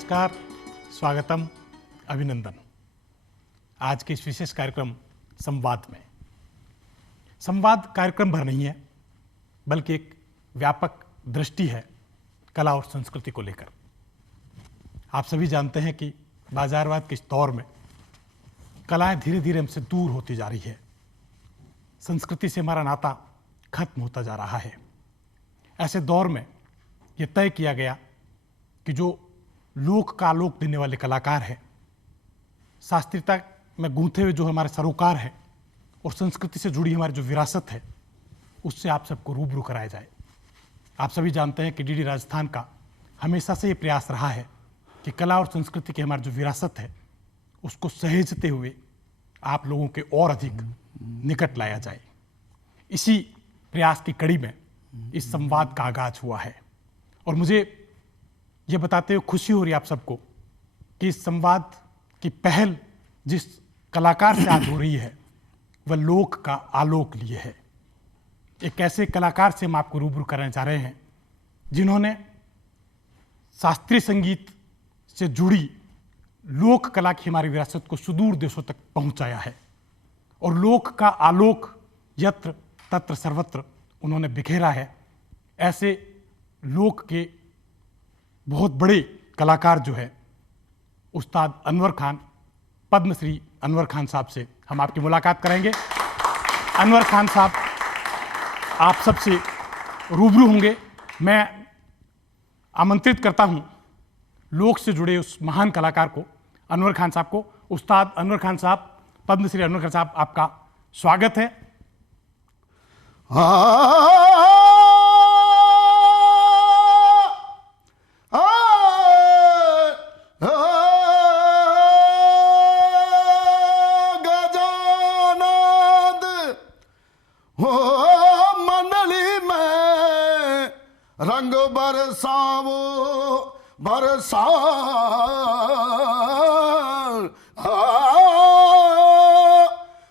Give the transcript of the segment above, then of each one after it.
नमस्कार, स्वागतम, अभिनंदन। आज के इस विशेष कार्यक्रम संवाद में संवाद कार्यक्रम भर नहीं है, बल्कि एक व्यापक दृष्टि है कला और संस्कृति को लेकर। आप सभी जानते हैं कि बाजारवाद के इस दौर में कलाएं धीरे धीरे हमसे दूर होती जा रही है, संस्कृति से हमारा नाता खत्म होता जा रहा है। ऐसे दौर में यह तय किया गया कि जो लोक का आलोक देने वाले कलाकार हैं, शास्त्रीयता में गूंथे हुए जो हमारे सरोकार हैं और संस्कृति से जुड़ी हमारी जो विरासत है, उससे आप सबको रूबरू कराया जाए। आप सभी जानते हैं कि डीडी राजस्थान का हमेशा से ये प्रयास रहा है कि कला और संस्कृति की हमारी जो विरासत है उसको सहेजते हुए आप लोगों के और अधिक निकट लाया जाए। इसी प्रयास की कड़ी में इस संवाद का आगाज हुआ है और मुझे ये बताते हुए खुशी हो रही है आप सबको कि इस संवाद की पहल जिस कलाकार से आज हो रही है वह लोक का आलोक लिए है। एक ऐसे कलाकार से हम आपको रूबरू करने जा रहे हैं जिन्होंने शास्त्रीय संगीत से जुड़ी लोक कला की हमारी विरासत को सुदूर देशों तक पहुंचाया है और लोक का आलोक यत्र तत्र सर्वत्र उन्होंने बिखेरा है। ऐसे लोक के बहुत बड़े कलाकार जो है उस्ताद अनवर खान, पद्मश्री अनवर खान साहब से हम आपकी मुलाकात कराएंगे। अनवर खान साहब आप सबसे रूबरू होंगे। मैं आमंत्रित करता हूं लोक से जुड़े उस महान कलाकार को, अनवर खान साहब को। उस्ताद अनवर खान साहब, पद्मश्री अनवर खान साहब, आपका स्वागत है। रंग बरसावो बरसा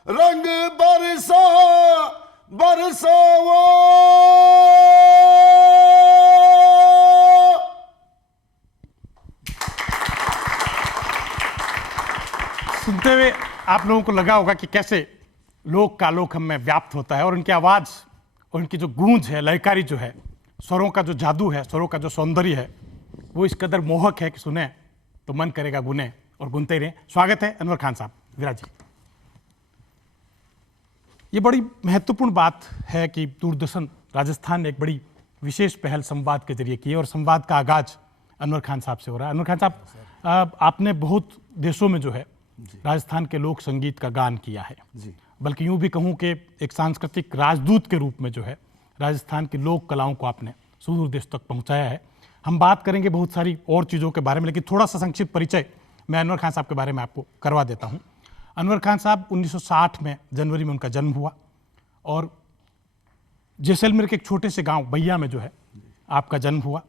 रंग बरसा बरसावो। सुनते हुए आप लोगों को लगा होगा कि कैसे लोक का आलोक हम में व्याप्त होता है और उनकी आवाज़ और उनकी जो गूंज है, लयकारी जो है, स्वरों का जो जादू है, स्वरों का जो सौंदर्य है, वो इस कदर मोहक है कि सुने तो मन करेगा गुने और गुनते ही रहें। स्वागत है अनवर खान साहब, विराजी। ये बड़ी महत्वपूर्ण बात है कि दूरदर्शन राजस्थान ने एक बड़ी विशेष पहल संवाद के जरिए की है और संवाद का आगाज अनवर खान साहब से हो रहा है। अनवर खान साहब, आपने बहुत देशों में जो है राजस्थान के लोक संगीत का गान किया है, बल्कि यूँ भी कहूँ कि एक सांस्कृतिक राजदूत के रूप में जो है राजस्थान की लोक कलाओं को आपने सुदूर देश तक पहुंचाया है। हम बात करेंगे बहुत सारी और चीज़ों के बारे में, लेकिन थोड़ा सा संक्षिप्त परिचय मैं अनवर खान साहब के बारे में आपको करवा देता हूं। अनवर खान साहब 1960 में जनवरी में उनका जन्म हुआ और जैसलमेर के एक छोटे से गांव बैया में जो है आपका जन्म हुआ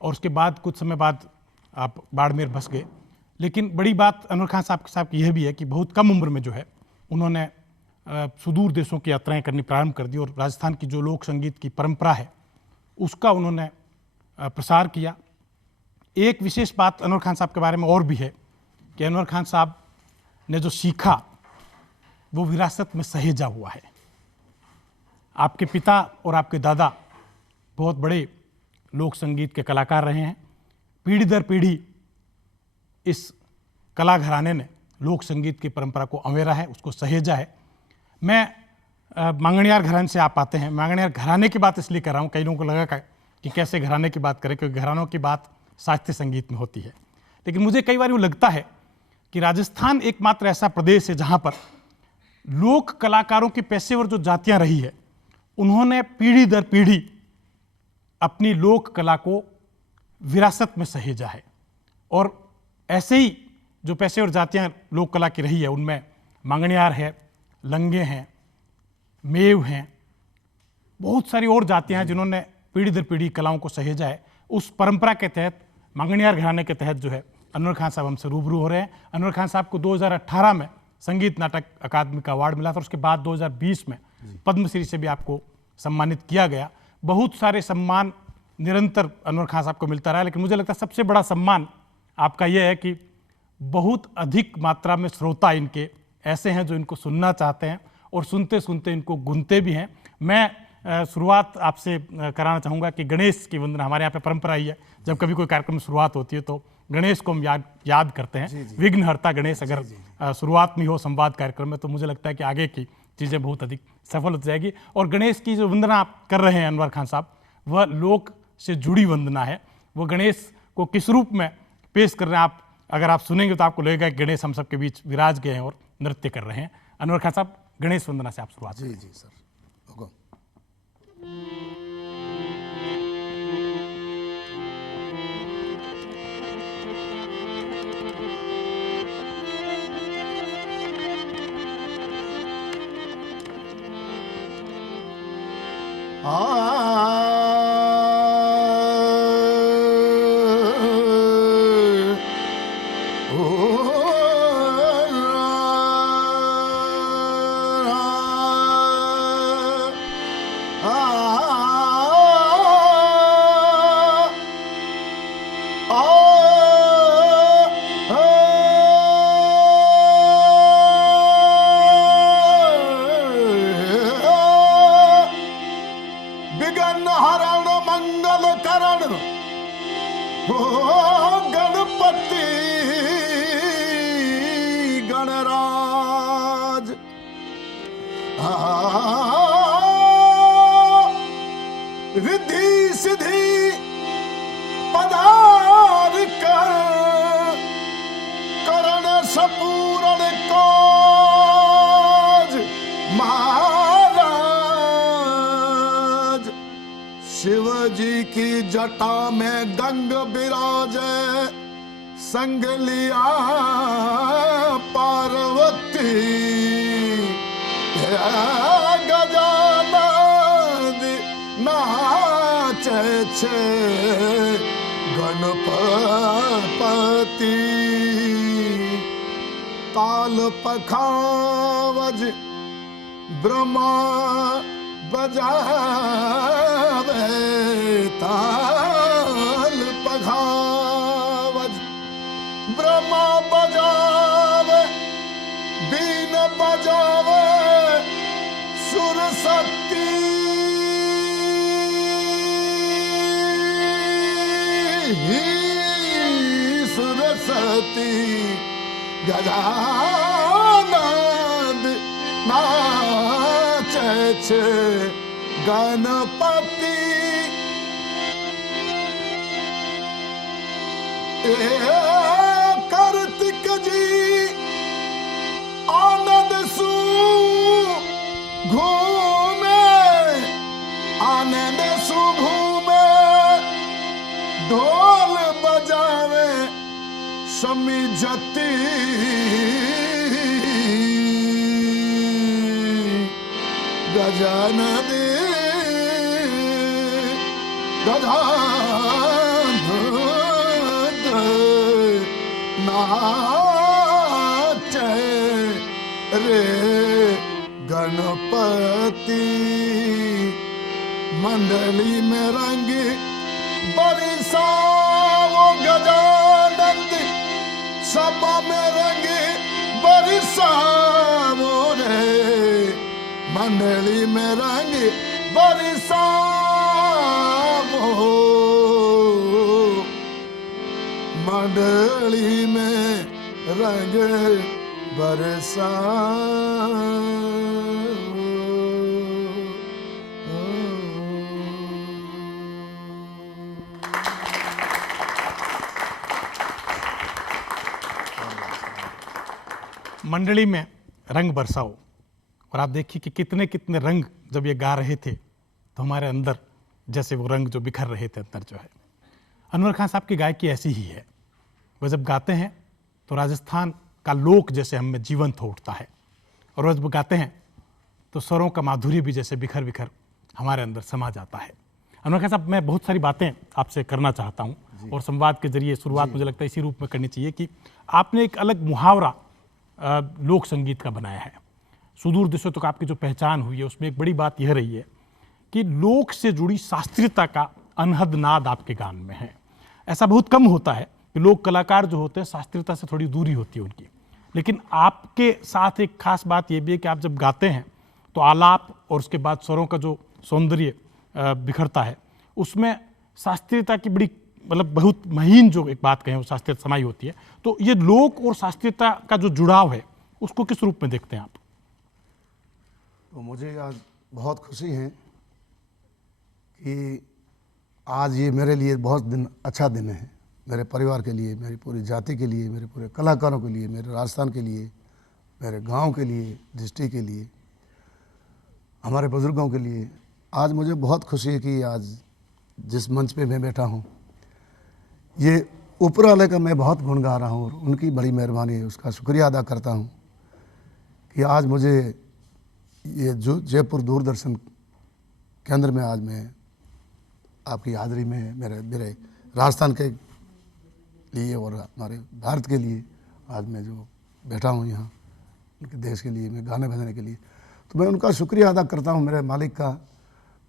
और उसके बाद कुछ समय बाद आप बाड़मेर बस गए। लेकिन बड़ी बात अनवर खान साहब की यह भी है कि बहुत कम उम्र में जो है उन्होंने सुदूर देशों की यात्राएं करनी प्रारंभ कर दी और राजस्थान की जो लोक संगीत की परंपरा है उसका उन्होंने प्रसार किया। एक विशेष बात अनवर खान साहब के बारे में और भी है कि अनवर खान साहब ने जो सीखा वो विरासत में सहेजा हुआ है। आपके पिता और आपके दादा बहुत बड़े लोक संगीत के कलाकार रहे हैं। पीढ़ी दर पीढ़ी इस कला घराने ने लोक संगीत की परंपरा को अवेरा है, उसको सहेजा है। मैं मांगणियार घराने से आप आते हैं। मांगणियार घराने की बात इसलिए कर रहा हूँ, कई लोगों को लगा कि कैसे घराने की बात करें, क्योंकि घरानों की बात शास्त्रीय संगीत में होती है। लेकिन मुझे कई बार यूँ लगता है कि राजस्थान एकमात्र ऐसा प्रदेश है जहाँ पर लोक कलाकारों की पेशेवर जो जातियाँ रही है उन्होंने पीढ़ी दर पीढ़ी अपनी लोक कला को विरासत में सहेजा है। और ऐसे ही जो पेशेवर जातियाँ लोक कला की रही है उनमें मांगणियार है, लंगे हैं, मेव हैं, बहुत सारी और जातियां हैं जिन्होंने पीढ़ी दर पीढ़ी कलाओं को सहेजा है। उस परंपरा के तहत, मांगणियार घराने के तहत जो है अनवर खान साहब हमसे रूबरू हो रहे हैं। अनवर खान साहब को 2018 में संगीत नाटक अकादमी का अवार्ड मिला था और उसके बाद 2020 में पद्मश्री से भी आपको सम्मानित किया गया। बहुत सारे सम्मान निरंतर अनवर खान साहब को मिलता रहा, लेकिन मुझे लगता है सबसे बड़ा सम्मान आपका यह है कि बहुत अधिक मात्रा में श्रोता इनके ऐसे हैं जो इनको सुनना चाहते हैं और सुनते सुनते इनको गुनते भी हैं। मैं शुरुआत आपसे कराना चाहूँगा कि गणेश की वंदना हमारे यहाँ पे परंपरा ही है, जब कभी कोई कार्यक्रम में शुरुआत होती है तो गणेश को हम याद करते हैं। विघ्नहर्ता गणेश अगर शुरुआत में हो संवाद कार्यक्रम में तो मुझे लगता है कि आगे की चीज़ें बहुत अधिक सफल हो जाएगी। और गणेश की जो वंदना आप कर रहे हैं अनवर खान साहब, वह लोक से जुड़ी वंदना है। वो गणेश को किस रूप में पेश कर रहे हैं आप अगर आप सुनेंगे तो आपको लगेगा कि गणेश हम सबके बीच विराज गए हैं और नृत्य कर रहे हैं। अनवर खान साहब, गणेश वंदना से आप शुरुआत। जी जी सर, हुकुम। विघ्न हरण मंगल करण हो गणपति गणराज। रिद्धि सिद्धि पदार कर करण सपूरण काज महाराज। शिव जी की जटा में गंग विराजे, संग लिया पार्वती। गजानन नाचे छे गणपति। ताल पखावज ब्रह्मा बजावे, ताल पखावज ब्रह्मा बजावे, बीन बजावे सुर शक्ति। सुरसती गजानन नाचे छे गणपति। कार्तिक जी आनंद सु घूमे, आनंद सु घूमे, ढोल बजावे समी जती। गजानन गजानन नाचे रे गणपति। मंडली में रंग बरसाओ गजानंद, सभा में रंग बरसाओ रे। मंडली में रंग बरसाओ, मंडली में रंग बरसाओ। मंडली में रंग बरसाओ। और आप देखिए कि कितने कितने रंग जब ये गा रहे थे तो हमारे अंदर जैसे वो रंग जो बिखर रहे थे अंदर जो है। अनवर खान साहब की गायकी ऐसी ही है, वह जब गाते हैं तो राजस्थान का लोक जैसे हम में जीवंत हो उठता है, और वह जब गाते हैं तो स्वरों का माधुर्य भी जैसे बिखर बिखर हमारे अंदर समा जाता है। अनवर खान साहब, मैं बहुत सारी बातें आपसे करना चाहता हूँ और संवाद के जरिए शुरुआत मुझे लगता है इसी रूप में करनी चाहिए कि आपने एक अलग मुहावरा लोक संगीत का बनाया है। सुदूर देशों तक आपकी जो पहचान हुई है उसमें एक बड़ी बात यह रही है कि लोक से जुड़ी शास्त्रीयता का अनहद नाद आपके गान में है। ऐसा बहुत कम होता है कि कि लोक कलाकार जो होते हैं शास्त्रीयता से थोड़ी दूरी होती है उनकी, लेकिन आपके साथ एक खास बात ये भी है कि आप जब गाते हैं तो आलाप और उसके बाद स्वरों का जो सौंदर्य बिखरता है उसमें शास्त्रीयता की बड़ी मतलब बहुत महीन जो एक बात कहें वो शास्त्रीयता समाई होती है। तो ये लोक और शास्त्रीयता का जो जुड़ाव है उसको किस रूप में देखते हैं आप? तो मुझे आज बहुत खुशी है कि आज ये मेरे लिए बहुत अच्छा दिन है, मेरे परिवार के लिए, मेरी पूरी जाति के लिए, मेरे पूरे कलाकारों के लिए, मेरे राजस्थान के लिए, मेरे गांव के लिए, डिस्ट्रिक्ट के लिए, हमारे बुजुर्गों के लिए। आज मुझे बहुत खुशी है कि आज जिस मंच पे मैं बैठा हूँ, ये ऊपर वाले का मैं बहुत गुण गा रहा हूँ और उनकी बड़ी मेहरबानी है, उसका शुक्रिया अदा करता हूँ कि आज मुझे ये जो जयपुर दूरदर्शन केंद्र में आज मैं आपकी हाजिरी में मेरे राजस्थान के लिए और हमारे भारत के लिए आज मैं जो बैठा हूँ यहाँ उनके देश के लिए, मैं गाने बजाने के लिए, तो मैं उनका शुक्रिया अदा करता हूँ, मेरे मालिक का।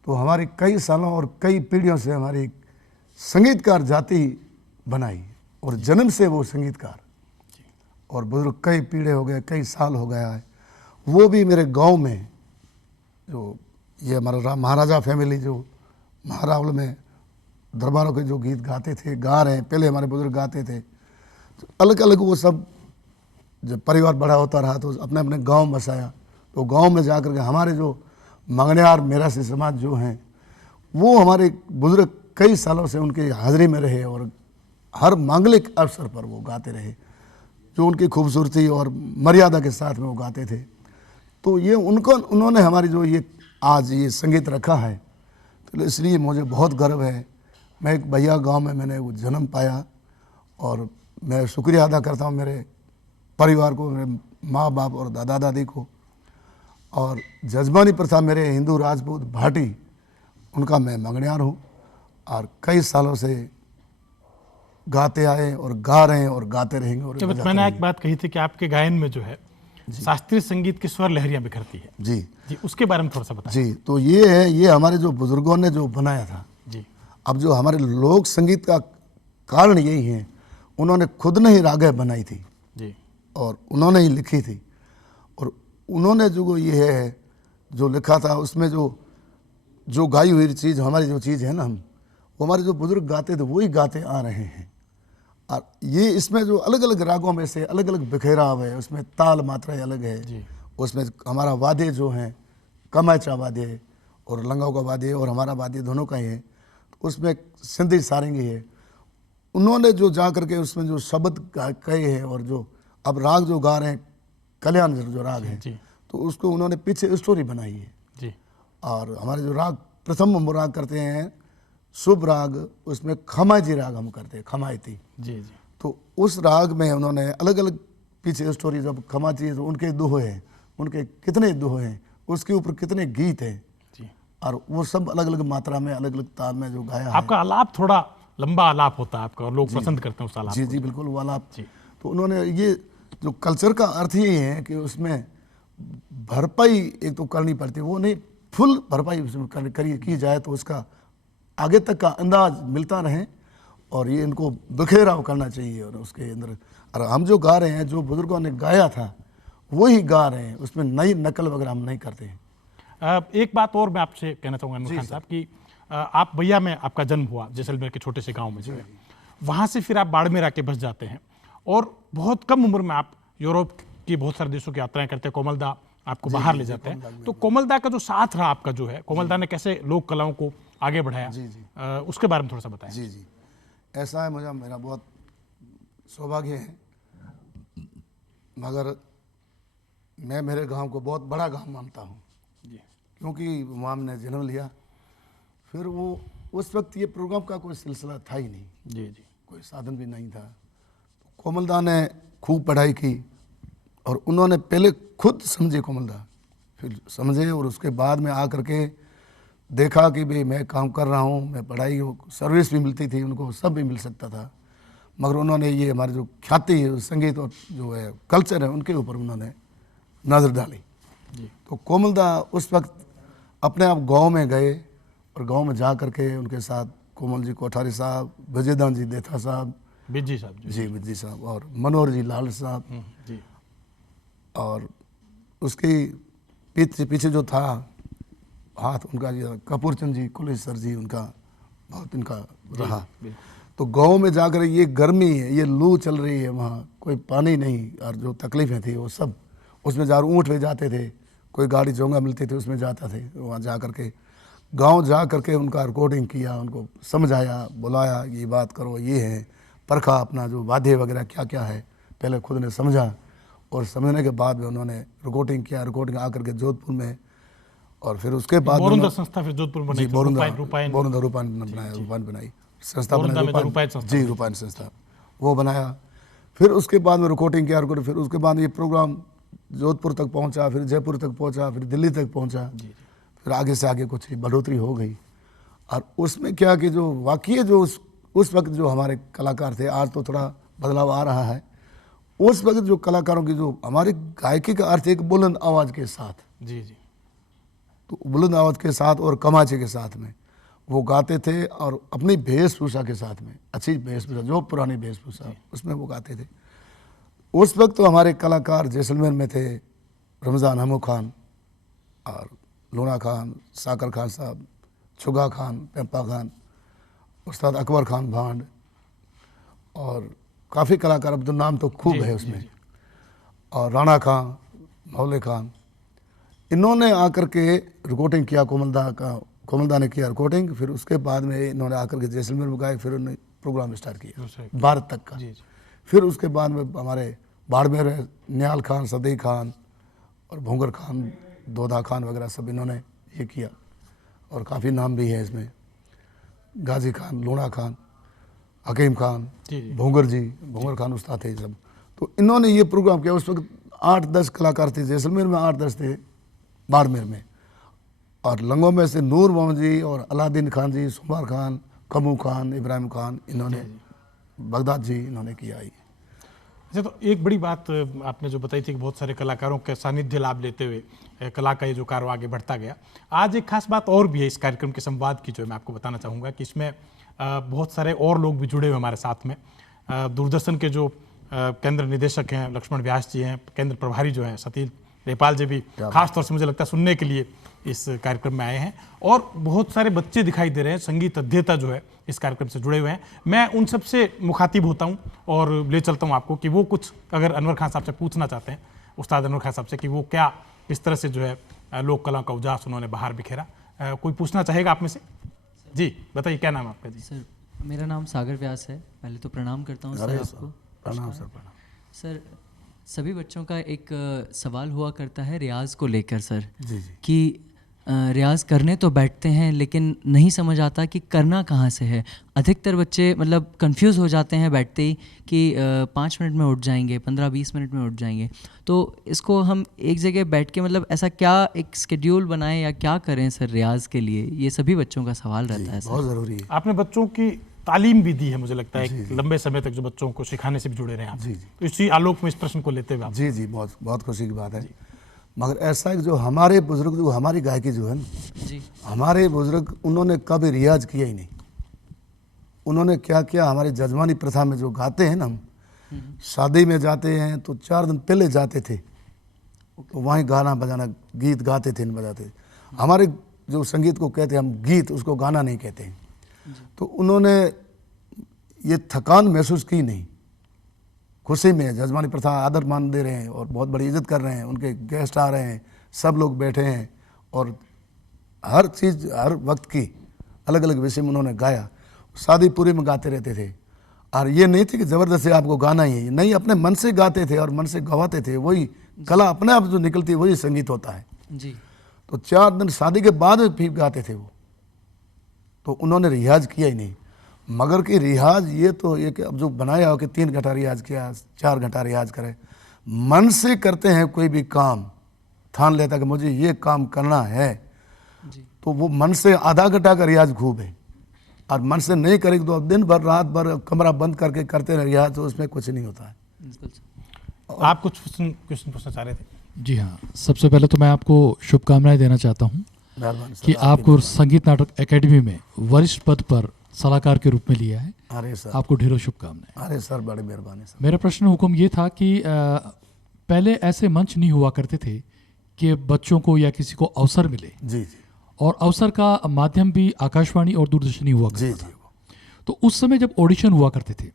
तो हमारी कई सालों और कई पीढ़ियों से हमारी संगीतकार जाति बनाई और जन्म से वो संगीतकार, और बुजुर्ग कई पीढ़े हो गए, कई साल हो गया है। वो भी मेरे गांव में जो ये हमारा महाराजा फैमिली जो महारावल में दरबारों के जो गीत गाते थे, गा रहे हैं, पहले हमारे बुजुर्ग गाते थे, तो अलग अलग वो सब जब परिवार बड़ा होता रहा तो अपने अपने गांव बसाया। तो गांव में जाकर के हमारे जो मंगनियार मेरासी समाज जो हैं वो हमारे बुजुर्ग कई सालों से उनकी हाजिरी में रहे और हर मांगलिक अवसर पर वो गाते रहे, जो उनकी खूबसूरती और मर्यादा के साथ में वो गाते थे। तो ये उन्होंने हमारी जो ये आज ये संगीत रखा है, तो इसलिए मुझे बहुत गर्व है। मैं एक भैया गांव में मैंने वो जन्म पाया और मैं शुक्रिया अदा करता हूँ मेरे परिवार को, मेरे माँ बाप और दादा दादी को। और जजमानी प्रथा मेरे हिंदू राजपूत भाटी उनका मैं मंगनियार हूँ और कई सालों से गाते आए और गा रहे हैं और गाते रहेंगे। और मैंने एक बात कही थी कि आपके गायन में जो है शास्त्रीय संगीत की स्वर लहरियां बिखरती है। जी जी, उसके बारे में थोड़ा सा बताएं। जी, तो ये है, ये हमारे जो बुजुर्गों ने जो बनाया था जी। अब जो हमारे लोक संगीत का कारण यही है, उन्होंने खुद ने ही रागें बनाई थी जी, और उन्होंने ही लिखी थी, और उन्होंने जो ये है जो लिखा था उसमें जो गाई हुई चीज़ हमारी जो चीज़ है ना, वो हमारे जो बुजुर्ग गाते थे वही गाते आ रहे हैं। और ये इसमें जो अलग अलग रागों में से अलग अलग बिखेराव है, उसमें ताल मात्राएं अलग है, उसमें हमारा वाद्य जो है कमाचा वाद्य और लंगाओं का वाद्य और हमारा वाद्य दोनों का ही है, तो उसमें सिंधी सारंगी है। उन्होंने जो जा करके उसमें जो शब्द कहे हैं और जो अब राग जो गा रहे हैं कल्याण जो राग है, तो उसको उन्होंने पीछे स्टोरी बनाई है जी। और हमारे जो राग प्रथम हम राग करते हैं शुभ राग, उसमें खमायती राग हम करते हैं, खमायती जी जी। तो उस राग में उन्होंने अलग अलग पीछे स्टोरी, जब खमायती तो उनके दोहे हैं, उनके कितने दोहे हैं, उसके ऊपर कितने गीत हैं जी, और वो सब अलग अलग मात्रा में अलग अलग ताल में जो गाया है। आपका आलाप थोड़ा लंबा आलाप होता है आपका और लोग पसंद करते हैं उस आलाप जी को। जी बिल्कुल, वो आलाप। जी। तो उन्होंने ये जो कल्चर का अर्थ यही है कि उसमें भरपाई एक तो करनी पड़ती है, वो नहीं फुल भरपाई की जाए तो उसका आगे तक का अंदाज मिलता रहे, और ये इनको बिखेराव करना चाहिए और उसके अंदर। और हम जो गा रहे हैं, जो बुजुर्गों ने गाया था वही गा रहे हैं, उसमें नई नकल वगैरह हम नहीं करते हैं। एक बात और मैं आपसे कहना चाहूँगा अनवर खान साहब कि आप भैया में आपका जन्म हुआ जैसलमेर के छोटे से गांव में, जो है वहाँ से फिर आप बाड़मेर आके बस जाते हैं और बहुत कम उम्र में आप यूरोप की बहुत सारे देशों की यात्राएं करते हैं। कोमलदा आपको बाहर ले जाते हैं, तो कोमलदा का जो साथ रहा आपका जो है, कोमलदा ने कैसे लोक कलाओं को आगे बढ़ाया, उसके बारे में थोड़ा सा बताएं। जी जी, ऐसा है, मुझे मेरा बहुत सौभाग्य है, मगर मैं मेरे गांव को बहुत बड़ा गांव मानता हूँ क्योंकि वहाँ हमने जन्म लिया। फिर वो उस वक्त ये प्रोग्राम का कोई सिलसिला था ही नहीं, जी जी, कोई साधन भी नहीं था। तो कोमलदा ने खूब पढ़ाई की और उन्होंने पहले खुद समझे, कोमलदा फिर समझे, और उसके बाद में आकर के देखा कि भाई मैं काम कर रहा हूँ, मैं पढ़ाई सर्विस भी मिलती थी उनको, सब भी मिल सकता था, मगर उन्होंने ये हमारी जो ख्याति है संगीत और जो है कल्चर है उनके ऊपर उन्होंने नज़र डाली। तो कोमलदा उस वक्त अपने आप गांव में गए और गांव में जा कर के उनके साथ कोमल जी कोठारी साहब, विजयदान जी देथा साहब, बिज्जी साहब जी बिज्जी साहब, और मनोहर जी लाल साहब, जी और उसके पीछे पीछे जो था हाथ उनका, जो कपूर चंद जी कुलेश सर जी, उनका बहुत इनका रहा। तो गांव में जाकर ये गर्मी है, ये लू चल रही है, वहाँ कोई पानी नहीं, और जो तकलीफ़ें थी वो सब उसमें जा ऊँट पे जाते थे, कोई गाड़ी चोंगा मिलती थी उसमें जाता थे, वहाँ जा कर के गाँव जा कर के उनका रिकॉर्डिंग किया, उनको समझाया, बुलाया, ये बात करो, ये है, परखा अपना जो वाद्य वगैरह क्या क्या है, पहले खुद ने समझा, और समझने के बाद में उन्होंने रिकॉर्डिंग किया, रिकॉर्डिंग आकर के जोधपुर में, और फिर उसके बाद बोरुंदा संस्था फिर जोधपुर में जी बोरुंदा रूपायन बनाया, रूपायन बनाई संस्था बोरुंदा में बनाई, तो रूपायन संस्था जी रूपायन संस्था वो बनाया। फिर उसके बाद में रिकॉर्डिंग किया, फिर उसके बाद ये प्रोग्राम जोधपुर तक पहुंचा, फिर जयपुर तक पहुंचा, फिर दिल्ली तक पहुंचा, फिर आगे से आगे कुछ बढ़ोतरी हो गई। और उसमें क्या कि जो वाकई जो उस वक्त जो हमारे कलाकार थे, आज तो थोड़ा बदलाव आ रहा है, उस वक्त जो कलाकारों की जो हमारी गायकी का अर्थ एक बुलंद आवाज़ के साथ, जी जी, तो बुलंद आवाज़ के साथ और कमाचे के साथ में वो गाते थे, और अपनी वेशभूषा के साथ में, अच्छी वेशभूषा, जो पुरानी वेशभूषा उसमें वो गाते थे। उस वक्त तो हमारे कलाकार जैसलमेर में थे रमज़ान हमू खान और लूना खान, साकर खान साहब, छुगा खान, पेम्पा खान, उस्ताद अकबर खान भांड, और काफ़ी कलाकार, अब तो नाम तो खूब है उसमें, और राणा खान, मौले खान, इन्होंने आकर के रिकॉर्डिंग किया, कोमलदा ने किया रिकॉर्डिंग। फिर उसके बाद में इन्होंने आकर के जैसलमेर में गाए, फिर उन्होंने प्रोग्राम स्टार्ट किया भारत तक का। फिर उसके बाद में हमारे बाड़मेर में निहाल खान, सदी खान और भोंगर खान, दोदा खान वगैरह सब इन्होंने ये किया, और काफ़ी नाम भी है इसमें, गाजी खान, लूना खान, हकीम खान, भोंगर खान उस्ताद थे सब। तो इन्होंने ये प्रोग्राम किया। उस वक्त 8-10 कलाकार थे, जैसलमेर में 8-10 थे, बाड़मेर में, और लंगों में से नूर मोहम्मद जी और अलादीन खान जी, सुमार खान, कमू खान, इब्राहिम खान, इन्होंने बगदाद जी इन्होंने किया है। अच्छा, तो एक बड़ी बात आपने जो बताई थी कि बहुत सारे कलाकारों के सानिध्य लाभ लेते हुए कला का ये जो कार्य आगे बढ़ता गया। आज एक खास बात और भी है इस कार्यक्रम के संवाद की, जो मैं आपको बताना चाहूँगा कि इसमें बहुत सारे और लोग भी जुड़े हुए हमारे साथ में। दूरदर्शन के जो केंद्र निदेशक हैं लक्ष्मण व्यास जी हैं, केंद्र प्रभारी जो हैं सतीश नेपाल जी भी खास तौर से मुझे लगता है सुनने के लिए इस कार्यक्रम में आए हैं, और बहुत सारे बच्चे दिखाई दे रहे हैं, संगीत अध्येता जो है इस कार्यक्रम से जुड़े हुए हैं। मैं उन सब से मुखातिब होता हूं और ले चलता हूं आपको कि वो कुछ अगर अनवर खान साहब से पूछना चाहते हैं, उस्ताद अनवर खान साहब से, कि वो क्या इस तरह से जो है लोक कला का उजास उन्होंने बाहर बिखेरा। कोई पूछना चाहेगा आप में से? जी बताइए, क्या नाम है आपका? जी सर, मेरा नाम सागर व्यास है। पहले तो प्रणाम करता हूँ सर आपको। प्रणाम सर, प्रणाम सर। सभी बच्चों का एक सवाल हुआ करता है रियाज को लेकर सर, जी कि रियाज करने तो बैठते हैं लेकिन नहीं समझ आता कि करना कहाँ से है। अधिकतर बच्चे मतलब कंफ्यूज हो जाते हैं बैठते ही कि 5 मिनट में उठ जाएंगे, 15-20 मिनट में उठ जाएंगे। तो इसको हम एक जगह बैठ के मतलब ऐसा क्या एक शेड्यूल बनाएं या क्या करें सर रियाज के लिए, ये सभी बच्चों का सवाल रहता है सर। बहुत ज़रूरी है। आपने बच्चों की तालीम भी दी है, मुझे लगता है एक लंबे समय तक जो बच्चों को सिखाने से भी जुड़े रहे हैं आप। जी तो इसी आलोक में इस प्रश्न को लेते हुए आप। जी बहुत बहुत खुशी की बात है। मगर ऐसा है जो हमारे बुजुर्ग, जो हमारी गायकी जो है ना जी, हमारे बुजुर्ग, उन्होंने कभी रियाज किया ही नहीं। उन्होंने क्या किया, हमारी जजमानी प्रथा में जो गाते हैं ना, हम शादी में जाते हैं तो 4 दिन पहले जाते थे, तो वहीं गाना बजाना, गीत गाते थे, बजाते थे। हमारे जो संगीत को कहते हैं हम गीत, उसको गाना नहीं कहते हैं। तो उन्होंने ये थकान महसूस की नहीं, खुशी में जजमानी प्रथा आदर मान दे रहे हैं और बहुत बड़ी इज्जत कर रहे हैं, उनके गेस्ट आ रहे हैं, सब लोग बैठे हैं, और हर चीज़ हर वक्त की अलग अलग विषय में उन्होंने गाया। शादी पूरी में गाते रहते थे, और ये नहीं थी कि ज़बरदस्ती आपको गाना ही है, नहीं, अपने मन से गाते थे और मन से गवाते थे। वही कला अपने आप जो निकलती है वही संगीत होता है। जी, तो 4 दिन शादी के बाद में फिर गाते थे वो, तो उन्होंने रियाज किया ही नहीं। मगर कि रियाज ये तो ये कि अब जो बनाया हो कि 3 घंटा रियाज किया, 4 घंटा रियाज करें, मन से करते हैं कोई भी काम, ठान लेता कि मुझे ये काम करना है, जी, तो वो मन से आधा घंटा का रियाज खूब है। और मन से नहीं करेंगे तो दिन भर रात भर कमरा बंद करके करते रहे रियाज, तो उसमें कुछ नहीं होता है। बिल्कुल सर। आप कुछ क्वेश्चन पूछना चाह रहे थे? जी हाँ, सबसे पहले तो मैं आपको शुभकामनाएं देना चाहता हूँ मेहरबानी सर, कि आपको संगीत नाटक एकेडमी में वरिष्ठ पद पर सलाहकार के रूप में लिया है। अरे सर, आपको ढेरों शुभकामनाएं। अरे सर, बड़ी मेहरबानी सर। मेरा प्रश्न हुक्म ये था कि पहले ऐसे मंच नहीं हुआ करते थे कि बच्चों को या किसी को अवसर मिले, जी जी और अवसर का माध्यम भी आकाशवाणी और दूरदर्शन ही हुआ जी करता जी। था। तो उस समय जब ऑडिशन हुआ करते थे,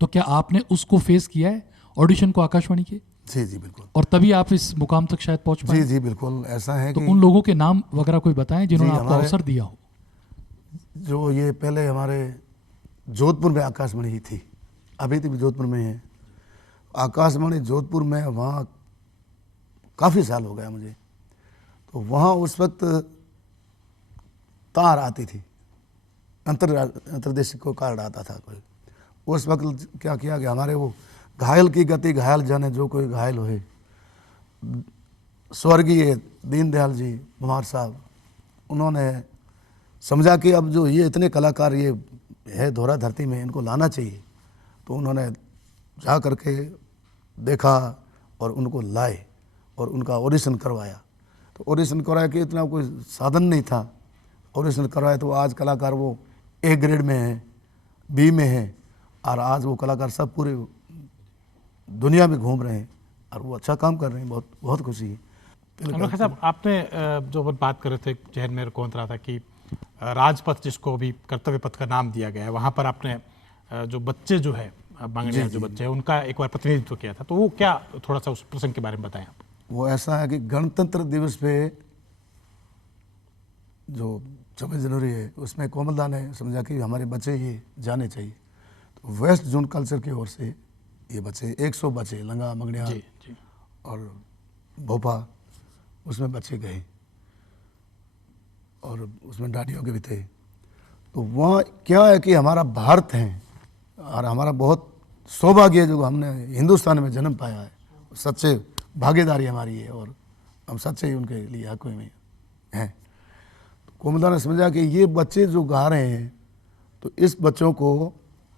तो क्या आपने उसको फेस किया है, ऑडिशन को आकाशवाणी के? जी जी बिल्कुल। और तभी आप इस मुकाम तक शायद पहुंच पाए। जी जी बिल्कुल, ऐसा है तो कि उन लोगों के नाम वगैरह कोई बताएं जिन्होंने जी, आपको हमारे- अवसर दिया हो। जो ये पहले हमारे जोधपुर में आकाशवाणी ही थी, अभी तो भी जोधपुर में है आकाशवाणी। जोधपुर में वहाँ काफ़ी साल हो गया मुझे, तो वहाँ उस वक्त तार आती थी, अंतर्देशीय को कार्ड आता था कोई। उस वक्त क्या किया कि हमारे वो घायल की गति घायल जाने, जो कोई घायल होए, स्वर्गीय दीनदयाल जी कुमार साहब, उन्होंने समझा कि अब जो ये इतने कलाकार ये है धोरा धरती में, इनको लाना चाहिए। तो उन्होंने जा करके देखा और उनको लाए और उनका ऑडिशन करवाया। तो ऑडिशन करवाया कि इतना कोई साधन नहीं था, ऑडिशन करवाया तो आज कलाकार वो ए ग्रेड में है, बी में है, और आज वो कलाकार सब पूरे दुनिया में घूम रहे हैं और वो अच्छा काम कर रहे हैं। बहुत बहुत खुशी है। अनुराग खान साहब, आपने जो बात कर रहे थे, जहन में कौन रहा था कि राजपथ, जिसको अभी कर्तव्य पथ का नाम दिया गया है, वहाँ पर आपने जो बच्चे जो है बांगड़िया जो बच्चे हैं उनका एक बार प्रतिनिधित्व किया था। तो वो क्या, थोड़ा सा उस प्रसंग के बारे में बताएं आप। वो ऐसा है कि गणतंत्र दिवस पे जो 26 जनवरी है, उसमें कोमलदा ने समझा कि हमारे बच्चे ये जाने चाहिए। तो वेस्ट जोन कल्चर की ओर से ये बच्चे 100 बच्चे लंगा मंगड़िया जी जी। और भोपा, उसमें बच्चे गए और उसमें डाडियों के भी थे। तो वहाँ क्या है कि हमारा भारत है और हमारा बहुत सौभाग्य है जो हमने हिंदुस्तान में जन्म पाया है। सच्चे भागीदारी हमारी है और हम सच्चे ही उनके लिए हकों में हैं। तो कोमलदा ने समझा कि ये बच्चे जो गा रहे हैं, तो इस बच्चों को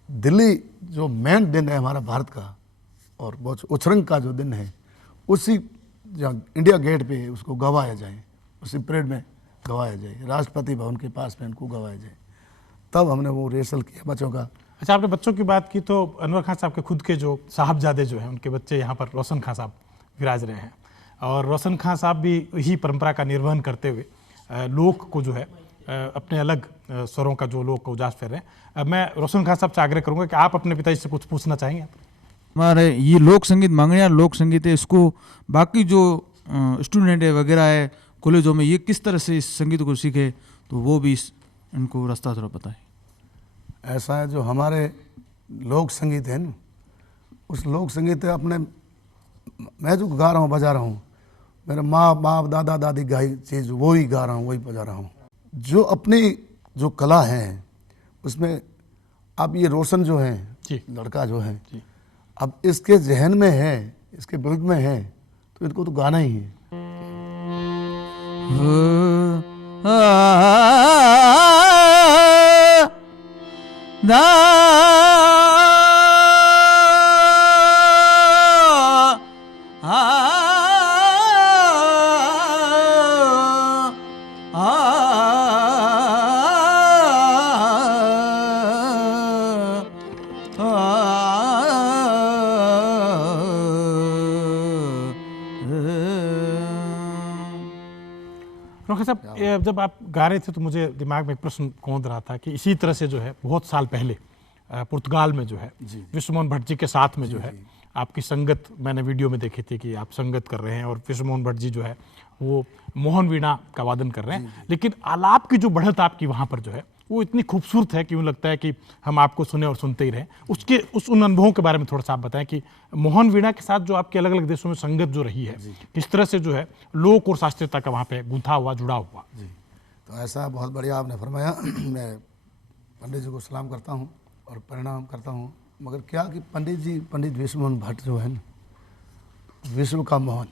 दिल्ली जो मेन दिन है हमारा भारत का और बहुत उछरंग का जो दिन है, उसी जहाँ इंडिया गेट पे उसको गवाया जाए, उसी परेड में गवाया जाए, राष्ट्रपति भवन के पास में उनको गवाया जाए। तब हमने वो रिहर्सल किया बच्चों का। अच्छा, आपने बच्चों की बात की, तो अनवर खान साहब के खुद के जो साहबजादे जो हैं, उनके बच्चे यहाँ पर रोशन खान साहब विराज रहे हैं, और रोशन खान साहब भी ही परंपरा का निर्वहन करते हुए लोक को जो है अपने अलग स्वरों का जो लोक को उजास कर रहे हैं। मैं रोशन खान साहब से आग्रह करूंगा कि आप अपने पिताजी से कुछ पूछना चाहेंगे। हमारे ये लोक संगीत मांगड़िया लोक संगीत है, इसको बाकी जो स्टूडेंट है वगैरह है कॉलेजों में, ये किस तरह से इस संगीत को सीखे, तो वो भी इनको रास्ता थोड़ा पता है। ऐसा है जो हमारे लोक संगीत है ना, उस लोक संगीत अपने मैं जो गा रहा हूँ बजा रहा हूँ, मेरे माँ बाप दादा दादी गाई चीज़ वो ही गा रहा हूँ, वही बजा रहा हूँ। जो अपनी जो कला है उसमें अब ये रोशन जो है जी। लड़का जो है, जी। अब इसके जहन में है, इसके ब्लड में है, तो इनको तो गाना ही है। रोशन साहब, जब आप गा रहे थे तो मुझे दिमाग में एक प्रश्न कौंध रहा था कि इसी तरह से जो है बहुत साल पहले पुर्तगाल में जो है विश्वमोहन भट्ट जी के साथ में जो है आपकी संगत मैंने वीडियो में देखी थी कि आप संगत कर रहे हैं और विश्वमोहन भट्ट जी जो है वो मोहन वीणा का वादन कर रहे हैं, लेकिन आलाप की जो बढ़त आपकी वहाँ पर जो है वो इतनी खूबसूरत है कि यूँ लगता है कि हम आपको सुने और सुनते ही रहें। उन अनुभवों के बारे में थोड़ा सा आप बताएं कि मोहन वीणा के साथ जो आपके अलग अलग देशों में संगत जो रही है, किस तरह से जो है लोक और शास्त्रीयता का वहाँ पे गुंथा हुआ, जुड़ा हुआ। जी, तो ऐसा बहुत बढ़िया आपने फरमाया। मैं पंडित जी को सलाम करता हूँ और प्रणाम करता हूँ। मगर क्या कि पंडित विश्वमोहन भट्ट जो है ना, विश्व का मोहन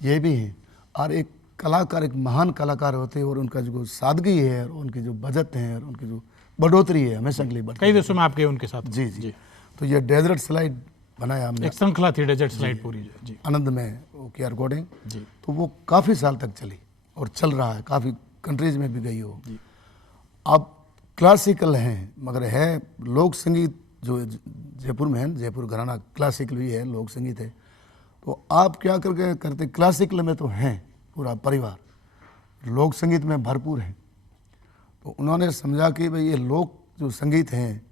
ये भी है, और एक कलाकार, एक महान कलाकार होते हैं, और उनका जो सादगी है और उनकी जो बजट है और उनकी जो बढ़ोतरी है हमेशा के लिए बढ़ती कई देशों में आप गए उनके साथ। जी जी। तो ये डेजर्ट स्लाइड बनाया हमने, एक श्रृंखला थी डेजर्ट स्लाइड पूरी जी। आनंद में वो किया रिकॉर्डिंग जी। तो वो काफ़ी साल तक चली और चल रहा है, काफ़ी कंट्रीज में भी गई हो। अब क्लासिकल हैं, मगर है लोक संगीत जो जयपुर में है, जयपुर घराना क्लासिकल भी है, लोक संगीत है। तो आप क्या करके करते, क्लासिकल में तो हैं पूरा परिवार, लोक संगीत में भरपूर है। तो उन्होंने समझा कि भाई ये लोक जो संगीत हैं,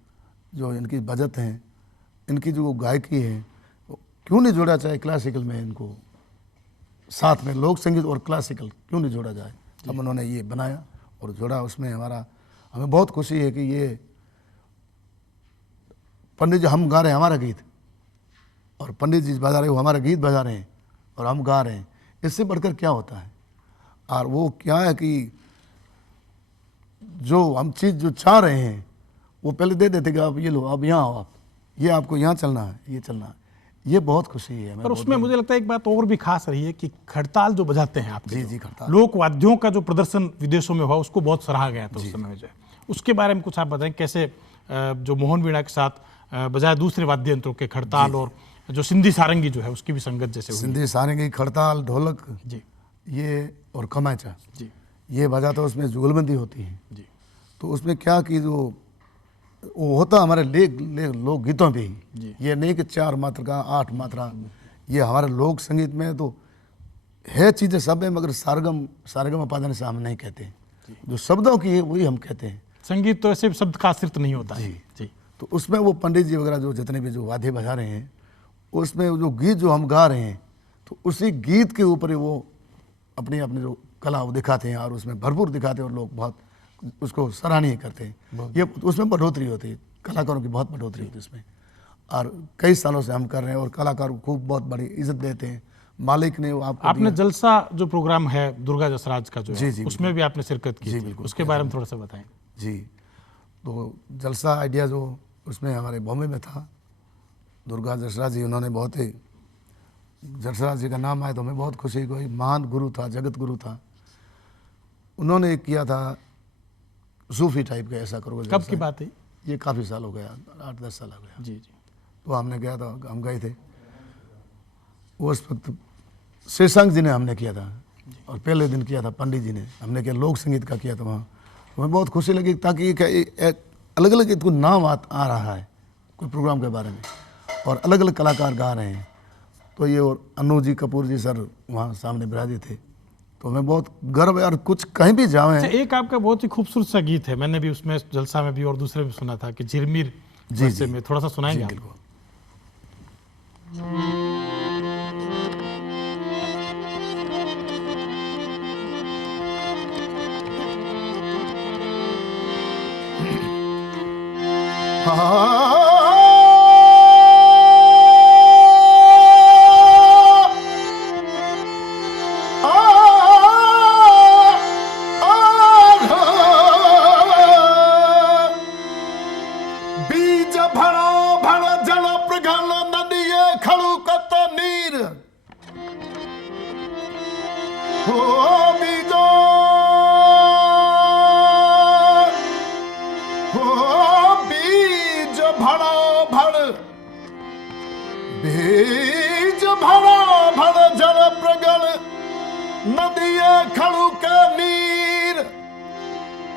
जो इनकी बजट हैं, इनकी जो गायकी है, तो क्यों नहीं जोड़ा जाए क्लासिकल में, इनको साथ में लोक संगीत और क्लासिकल क्यों नहीं जोड़ा जाए। तब उन्होंने ये बनाया और जोड़ा। उसमें हमें बहुत खुशी है कि ये पंडित जी हम गा रहे हैं हमारा गीत, और पंडित जी बजा रहे हैं वो हमारा गीत बजा रहे हैं, और हम गा रहे हैं। इससे बढ़कर क्या होता है। और वो क्या है कि जो हम चीज़ जो चाह रहे हैं वो पहले दे देते कि आप ये लो, आप यहाँ आओ, आप ये आपको यहाँ चलना है, ये चलना है। ये बहुत खुशी है हमें। पर उसमें मुझे लगता है एक बात और भी खास रही है कि खड़ताल जो बजाते हैं आपके, जी खड़ताल, लोक वाद्यों का जो प्रदर्शन विदेशों में हुआ उसको बहुत सराहा गया था उस समय में। जो है उसके बारे में कुछ आप बताएं, कैसे जो मोहन वीणा के साथ बजाय दूसरे वाद्य यंत्रों के खड़ताल और जो सिंधी सारंगी जो है उसकी भी संगत जैसे हुई। सिंधी सारंगी, खड़ताल, ढोलक जी, ये और कमाचा जी, ये बजाता, उसमें जुगलबंदी होती है। जी, तो उसमें क्या कि जो वो होता हमारे लोक गीतों पे ही, ये नहीं कि 4 मात्रा का 8 मात्रा, ये हमारे लोक संगीत में तो है चीज़ें सब है, मगर सारगम पादन से हम नहीं कहते, जो शब्दों की है वही हम कहते हैं। संगीत तो ऐसे शब्द का आश्रित नहीं होता है। जी, तो उसमें वो पंडित जी वगैरह जो जितने भी जो वाद्य बजा रहे हैं, उसमें जो गीत जो हम गा रहे हैं, तो उसी गीत के ऊपर ही वो अपनी अपनी जो कला वो दिखाते हैं, और उसमें भरपूर दिखाते हैं, और लोग बहुत उसको सराहनीय करते हैं। ये उसमें बढ़ोतरी होती है, कलाकारों की बहुत बढ़ोतरी होती है इसमें। और कई सालों से हम कर रहे हैं, और कलाकार को खूब बहुत बड़ी इज्जत देते हैं। मालिक ने वो आपने जलसा जो प्रोग्राम है दुर्गा जसराज का जो है, जी, उसमें भी आपने शिरकत की जी, थी। बिल्कुल। उसके बारे में थोड़ा सा बताएं। जी, तो जलसा आइडिया जो उसमें हमारे बॉम्बे में था, दुर्गा जसराज जी, उन्होंने बहुत ही, जसराज जी का नाम आया तो हमें बहुत खुशी, कोई महान गुरु था, जगत गुरु था। उन्होंने एक किया था सूफी टाइप का, ऐसा करो। कब की बात है? ये काफ़ी साल हो गया, 8-10 साल हो गया। जी, तो हमने गया था, हम गए थे उस वक्त, शेषांक जी ने हमने किया था, और पहले दिन किया था पंडित जी ने, हमने किया लोक संगीत का किया था वहाँ। हमें बहुत खुशी लगी, ताकि अलग अलग इनको नाम आ रहा है कोई प्रोग्राम के बारे में, और अलग अलग कलाकार गा रहे हैं। तो ये और अनु जी कपूर जी सर वहाँ सामने विराजे थे, तो हमें बहुत गर्व है। और कुछ कहीं भी जाएं। अच्छा, एक आपका बहुत ही खूबसूरत सा गीत है, मैंने भी उसमें जलसा में भी और दूसरे भी सुना था कि झिरमिर जी, में, थोड़ा सा सुनाएंगे आप? बिल्कुल। बीज भड़ा भड़ जल प्रगल नदिये खड़ुकत नीर हो बीजो हो बीज भड़ा भड़ जल प्रगल नदिये खड़ुक नीर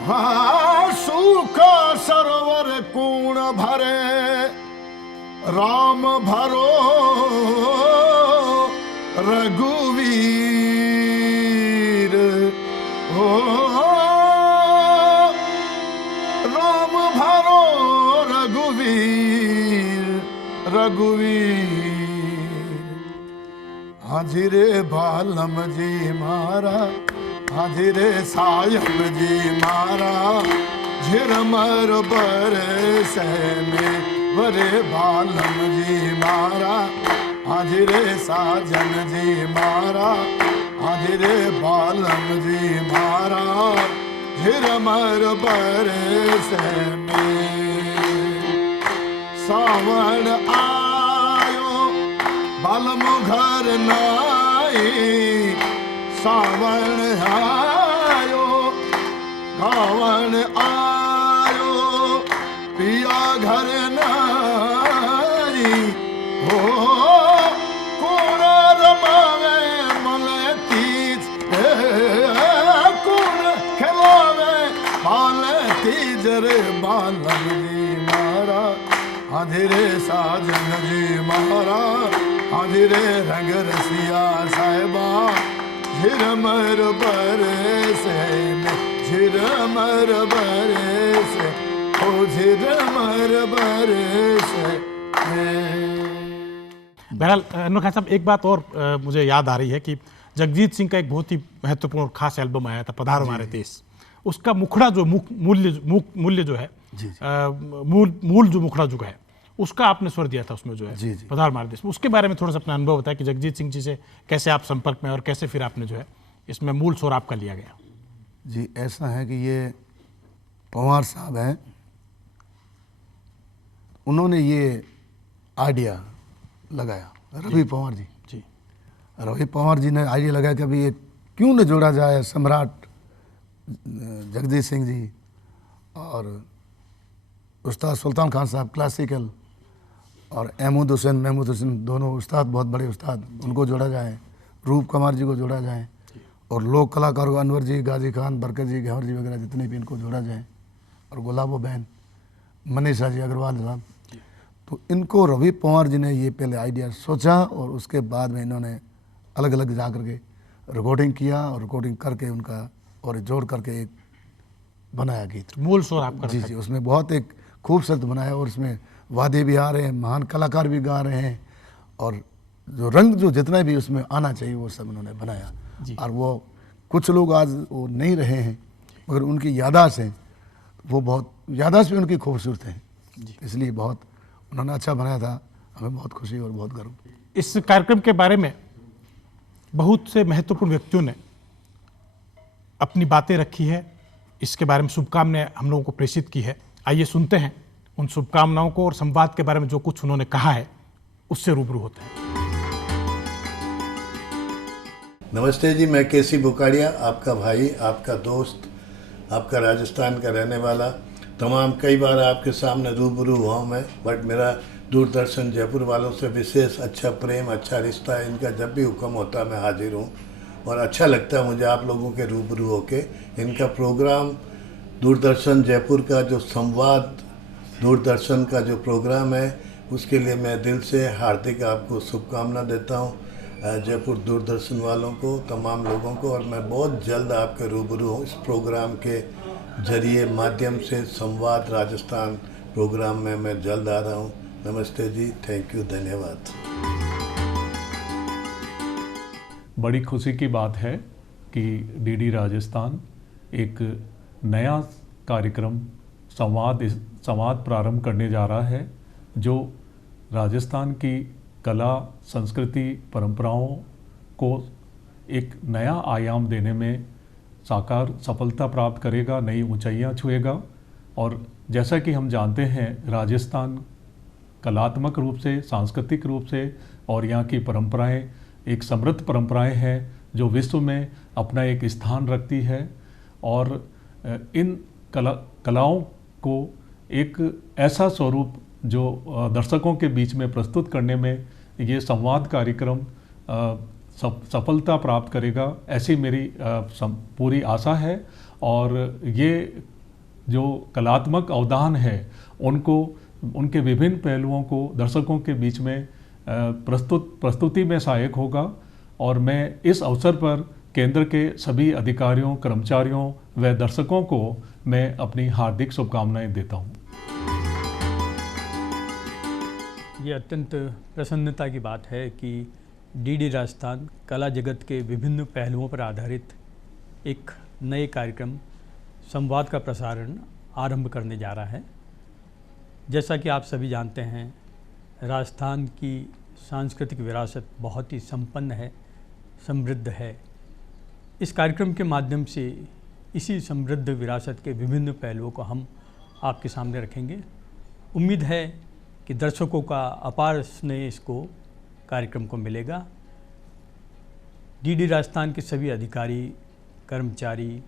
हाँ सूखा सरोवर कूण भरे राम भरो रघुवीर हो राम भरो रघुवीर हाजी रे बालम जी मारा, हाजी रे सायब जी मारा, झिरमर बरसे में वरे बालम जी मारा, हाजी रे साजन जी मारा, हाजी रे बालम जी मारा, झिरमर बरसे में सावन आयो बालम घर नाई, सावन आयो गावन आयो पिया घर नाई हो कौन रमावे मले तीज कौन खिलावे माले तीज जरे बालन जी मारा, आधिरे साजन जी मारा, आधिरे रंग रसिया साहिबा, झिरमर बरसे में झिरमर बरसे, ओ झिरमर बरसे। बहरहाल अनवर खान साहब, एक बात और मुझे याद आ रही है कि जगजीत सिंह का एक बहुत ही महत्वपूर्ण और खास एल्बम आया था, पधारो हमारे देश। उसका मुखड़ा जो मूल्य जो है, मूल जो मुखड़ा जो है, उसका आपने स्वर दिया था उसमें जो है, जी, जी। पधारो हमारे देश। उसके बारे में थोड़ा सा अपना अनुभव बताया कि जगजीत सिंह जी से कैसे आप संपर्क में और कैसे फिर आपने जो है इसमें मूल स्वर आपका लिया गया। जी, ऐसा है कि ये पंवार साहब हैं, उन्होंने ये आइडिया लगाया, रवि पंवार जी। जी, रवि पंवार जी ने आइडिया लगाया कि अभी ये क्यों न जोड़ा जाए सम्राट जगदीश सिंह जी और उस्ताद सुल्तान खान साहब क्लासिकल, और महमूद हुसैन दोनों उस्ताद, बहुत बड़े उस्ताद, उनको जोड़ा जाए, रूप कुमार जी को जोड़ा जाए, और लोक कलाकारों अनवर जी, गाजी खान, बरकत जी, गहवर जी वगैरह जितने भी इनको जोड़ा जाए, और गुलाबो बहन, मनीषा जी अग्रवाल साहब। तो इनको रवि पंवार जी ने ये पहले आइडिया सोचा, और उसके बाद में इन्होंने अलग अलग जा करके रिकॉर्डिंग किया, और रिकॉर्डिंग करके उनका और जोड़ करके एक बनाया गीत। मूल स्वर आपका जी रखा जी, उसमें बहुत एक खूबसूरत बनाया, और उसमें वाद्य भी आ रहे हैं, महान कलाकार भी गा रहे हैं, और जो रंग जो जितना भी उसमें आना चाहिए वो सब उन्होंने बनाया। और वो कुछ लोग आज वो नहीं रहे हैं, मगर उनकी याददाश्त है, वो बहुत याददाश्त भी उनकी खूबसूरत है, इसलिए बहुत उन्होंने अच्छा बनाया था। हमें बहुत खुशी और बहुत गर्व। इस कार्यक्रम के बारे में बहुत से महत्वपूर्ण व्यक्तियों ने अपनी बातें रखी है, इसके बारे में शुभकामनाएं हम लोगों को प्रेषित की है। आइए सुनते हैं उन शुभकामनाओं को, और संवाद के बारे में जो कुछ उन्होंने कहा है उससे रूबरू होते हैं। नमस्ते जी, मैं केसी बुकाड़िया, आपका भाई, आपका दोस्त, आपका राजस्थान का रहने वाला। तमाम कई बार आपके सामने रूबरू हुआ हूँ मैं, बट मेरा दूरदर्शन जयपुर वालों से विशेष अच्छा प्रेम, अच्छा रिश्ता है। इनका जब भी हुक्म होता है मैं हाजिर हूँ, और अच्छा लगता है मुझे आप लोगों के रूबरू होके। इनका प्रोग्राम दूरदर्शन जयपुर का जो संवाद दूरदर्शन का जो प्रोग्राम है, उसके लिए मैं दिल से हार्दिक आपको शुभकामना देता हूँ, जयपुर दूरदर्शन वालों को, तमाम लोगों को। और मैं बहुत जल्द आपके रूबरू हूँ इस प्रोग्राम के जरिए माध्यम से। संवाद राजस्थान प्रोग्राम में मैं जल्द आ रहा हूँ। नमस्ते जी, थैंक यू, धन्यवाद। बड़ी खुशी की बात है कि डीडी राजस्थान एक नया कार्यक्रम संवाद प्रारंभ करने जा रहा है, जो राजस्थान की कला, संस्कृति, परंपराओं को एक नया आयाम देने में साकार सफलता प्राप्त करेगा, नई ऊंचाइयां छुएगा। और जैसा कि हम जानते हैं, राजस्थान कलात्मक रूप से, सांस्कृतिक रूप से, और यहाँ की परंपराएं एक समृद्ध परंपराएं हैं जो विश्व में अपना एक स्थान रखती है। और इन कलाओं को एक ऐसा स्वरूप जो दर्शकों के बीच में प्रस्तुत करने में ये संवाद कार्यक्रम सफलता प्राप्त करेगा, ऐसी मेरी पूरी आशा है। और ये जो कलात्मक अवदान है उनको, उनके विभिन्न पहलुओं को दर्शकों के बीच में प्रस्तुति में सहायक होगा। और मैं इस अवसर पर केंद्र के सभी अधिकारियों, कर्मचारियों व दर्शकों को मैं अपनी हार्दिक शुभकामनाएं देता हूं। ये अत्यंत प्रसन्नता की बात है कि डीडी राजस्थान कला जगत के विभिन्न पहलुओं पर आधारित एक नए कार्यक्रम संवाद का प्रसारण आरंभ करने जा रहा है। जैसा कि आप सभी जानते हैं, राजस्थान की सांस्कृतिक विरासत बहुत ही संपन्न है, समृद्ध है। इस कार्यक्रम के माध्यम से इसी समृद्ध विरासत के विभिन्न पहलुओं को हम आपके सामने रखेंगे। उम्मीद है कि दर्शकों का अपार स्नेह इसको कार्यक्रम को मिलेगा। डीडी राजस्थान के सभी अधिकारी, कर्मचारी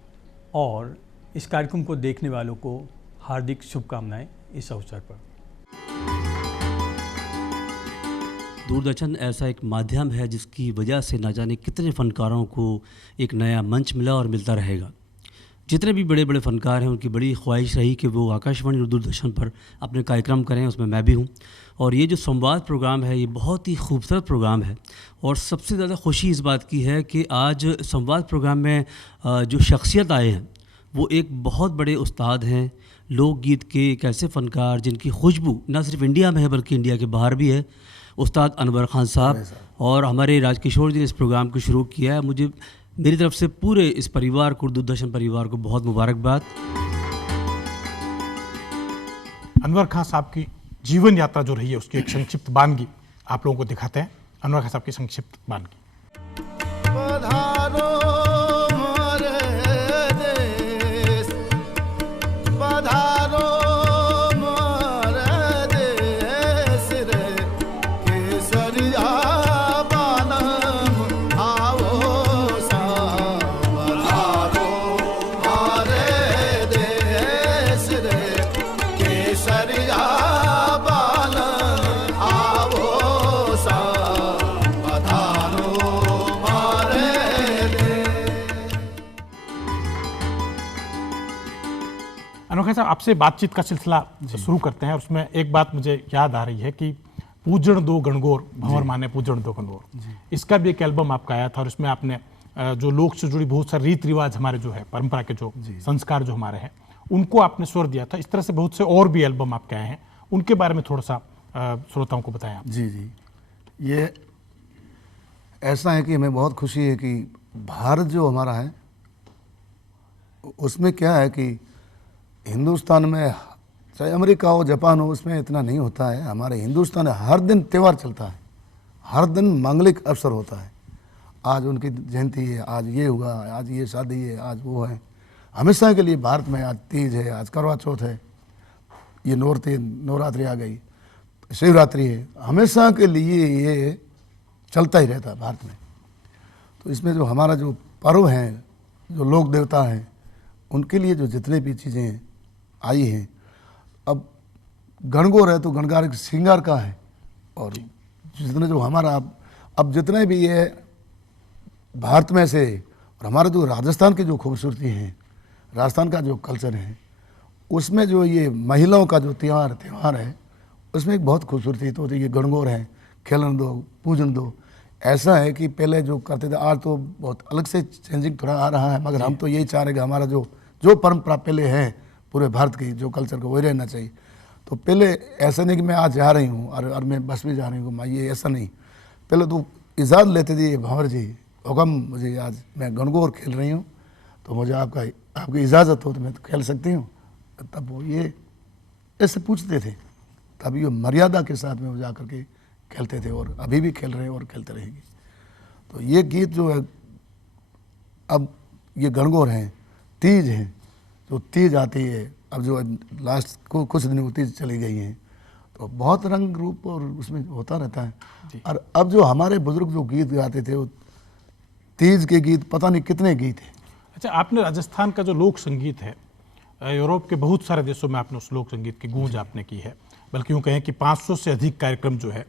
और इस कार्यक्रम को देखने वालों को हार्दिक शुभकामनाएं इस अवसर पर। दूरदर्शन ऐसा एक माध्यम है जिसकी वजह से न जाने कितने फनकारों को एक नया मंच मिला और मिलता रहेगा। जितने भी बड़े बड़े फ़नकार हैं उनकी बड़ी ख्वाहिश रही कि वो आकाशवाणी और दूरदर्शन पर अपने कार्यक्रम करें, उसमें मैं भी हूँ। और ये जो संवाद प्रोग्राम है ये बहुत ही खूबसूरत प्रोग्राम है और सबसे ज़्यादा खुशी इस बात की है कि आज संवाद प्रोग्राम में जो शख्सियत आए हैं वो एक बहुत बड़े उस्ताद हैं, लोकगीत के एक ऐसे फ़नकार जिनकी खुशबू न सिर्फ इंडिया में है बल्कि इंडिया के बाहर भी है, उस्ताद अनवर खान साहब। और हमारे राजकिशोर जी ने इस प्रोग्राम को शुरू किया है। मुझे मेरी तरफ से पूरे इस परिवार को, दूरदर्शन परिवार को बहुत मुबारकबाद। अनवर खान साहब की जीवन यात्रा जो रही है उसकी एक संक्षिप्त वानगी आप लोगों को दिखाते हैं। अनवर खान साहब की संक्षिप्त वानगी। अनोखा साहब, आपसे बातचीत का सिलसिला शुरू करते हैं और उसमें एक बात मुझे याद आ रही है कि पूजन दो गणगौर भंवर माने पूजन दो गणगौर, इसका भी एक एल्बम आपका आया था और इसमें आपने जो लोक से जुड़ी बहुत सारे रीति रिवाज हमारे जो है परंपरा के जो संस्कार जो हमारे हैं उनको आपने स्वर दिया था। इस तरह से बहुत से और भी एल्बम आपके आए हैं, उनके बारे में थोड़ा सा श्रोताओं को बताएं आप। जी जी, ये ऐसा है कि हमें बहुत खुशी है कि भारत जो हमारा है उसमें क्या है कि हिंदुस्तान में चाहे अमेरिका हो जापान हो उसमें इतना नहीं होता है। हमारे हिंदुस्तान में हर दिन त्यौहार चलता है, हर दिन मांगलिक अवसर होता है। आज उनकी जयंती है, आज ये हुआ, आज ये शादी है, आज वो है। हमेशा के लिए भारत में आज तीज है, आज करवा चौथ है, ये नवरात्रि आ गई, शिवरात्रि है, हमेशा के लिए ये चलता ही रहता है भारत में। तो इसमें जो हमारा जो पर्व हैं, जो लोक देवता हैं, उनके लिए जो जितने भी चीज़ें आई हैं, अब गणगौर है तो गणगार श्रृंगार का है और जितने जो हमारा अब जितने भी ये भारत में से और हमारा जो राजस्थान की जो खूबसूरती है, राजस्थान का जो कल्चर है, उसमें जो ये महिलाओं का जो त्यौहार है उसमें एक बहुत खूबसूरती तो ये गणगौर है, खेलन दो पूजन दो। ऐसा है कि पहले जो करते थे आज तो बहुत अलग से चेंजिंग थोड़ा आ रहा है, मगर हम तो यही चाह रहे कि हमारा जो परंपरा पहले है पूरे भारत की जो कल्चर को वही रहना चाहिए। तो पहले ऐसा नहीं कि मैं आज जा रही हूँ और मैं बस में जा रही हूँ, ये ऐसा नहीं। पहले तो इजाज़त लेते थे भंवर जी, हुक्म मुझे आज मैं गणगौर खेल रही हूँ तो मुझे आपकी इजाज़त हो तो मैं तो खेल सकती हूँ। तब वो ये ऐसे पूछते थे, तब ये मर्यादा के साथ में वो जा कर के खेलते थे और अभी भी खेल रहे हैं और खेलते रहेंगे। तो ये गीत जो है, अब ये गणगौर हैं, तीज हैं, जो तीज आती है अब जो लास्ट को कुछ दिन तीज चली गई हैं, तो बहुत रंग रूप और उसमें होता रहता है। और अब जो हमारे बुजुर्ग जो गीत गाते थे वो तीज के गीत पता नहीं कितने गीत हैं। अच्छा, आपने राजस्थान का जो लोक संगीत है, यूरोप के बहुत सारे देशों में आपने उस लोक संगीत की गूंज आपने की है, बल्कि यूँ कहें कि 500 से अधिक कार्यक्रम जो है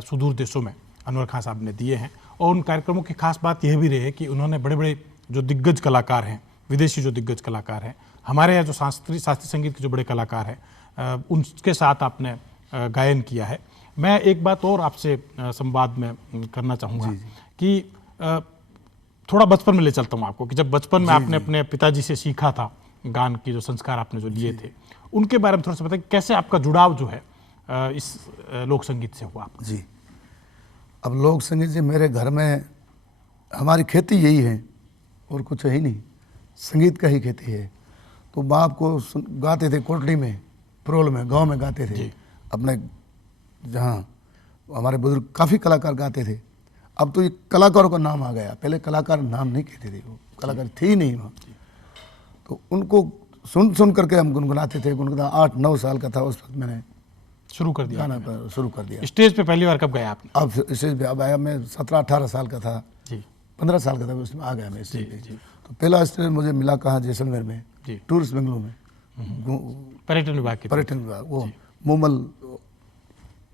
सुदूर देशों में अनवर खान साहब ने दिए हैं। और उन कार्यक्रमों की खास बात यह भी रही है कि उन्होंने बड़े बड़े जो दिग्गज कलाकार हैं, विदेशी जो दिग्गज कलाकार हैं, हमारे यहाँ जो शास्त्रीय संगीत के जो बड़े कलाकार हैं, उनके साथ आपने गायन किया है। मैं एक बात और आपसे संवाद में करना चाहूँगा कि थोड़ा बचपन में ले चलता हूँ आपको, कि जब बचपन में आपने अपने पिताजी से सीखा था गान की जो संस्कार आपने जो लिए थे, उनके बारे में थोड़ा सा बताइए, कैसे आपका जुड़ाव जो है इस लोक संगीत से हुआ? जी, अब लोक संगीत से मेरे घर में हमारी खेती यही है और कुछ है ही नहीं, संगीत का ही खेती है। तो बाप को गाते थे कोटली में, प्रोल में, गांव में गाते थे अपने, जहाँ हमारे बुजुर्ग काफ़ी कलाकार गाते थे। अब तो ये कलाकारों का नाम आ गया, पहले कलाकार नाम नहीं कहते थे, वो कलाकार थे ही नहीं वहाँ। तो उनको सुन करके हम गुनगुनाते थे। गुनगुना 8-9 साल का था उस वक्त मैंने शुरू कर दिया, गाना शुरू कर दिया। स्टेज पे पहली बार कब गया आपने? अब स्टेज पे अब आया, मैं 17-18 साल का था, 15 साल का था उसमें आ गया मैं स्टेज पे। तो पहला स्टेज मुझे मिला कहाँ, जैसलमेर में, टूरिस्ट बेंगलुरु में, पर्यटन विभाग वो मोमल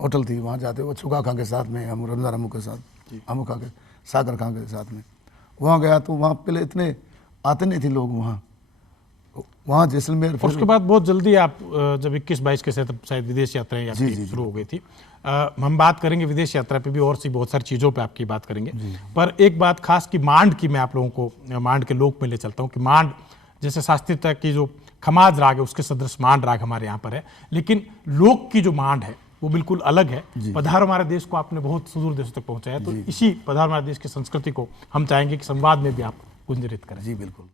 होटल थी, वहाँ जाते वो छुका खां के साथ में, हम रमजान अमू के साथ, अमू खां के, सागर खां के साथ में वहाँ गया। तो वहाँ पहले इतने आते नहीं थे लोग वहाँ, वहाँ जैसलमेर और उसके बाद बहुत जल्दी आप जब 21-22 के से तब शायद विदेश यात्राएं आपकी जी। शुरू हो गई थी। हम बात करेंगे विदेश यात्रा पे भी और सी बहुत सारी चीज़ों पे आपकी बात करेंगे। पर एक बात खास कि मांड की मैं आप लोगों को मांड के लोक में ले चलता हूँ कि मांड जैसे शास्त्रीयता की जो खमाज राग है उसके सदृश मांड राग हमारे यहाँ पर है, लेकिन लोक की जो मांड है वो बिल्कुल अलग है। पधार हमारे देश को आपने बहुत सुदूर देशों तक पहुँचाया, तो इसी पधार हमारे देश की संस्कृति को हम चाहेंगे कि संवाद में भी आप गुंजरित करें। जी बिल्कुल।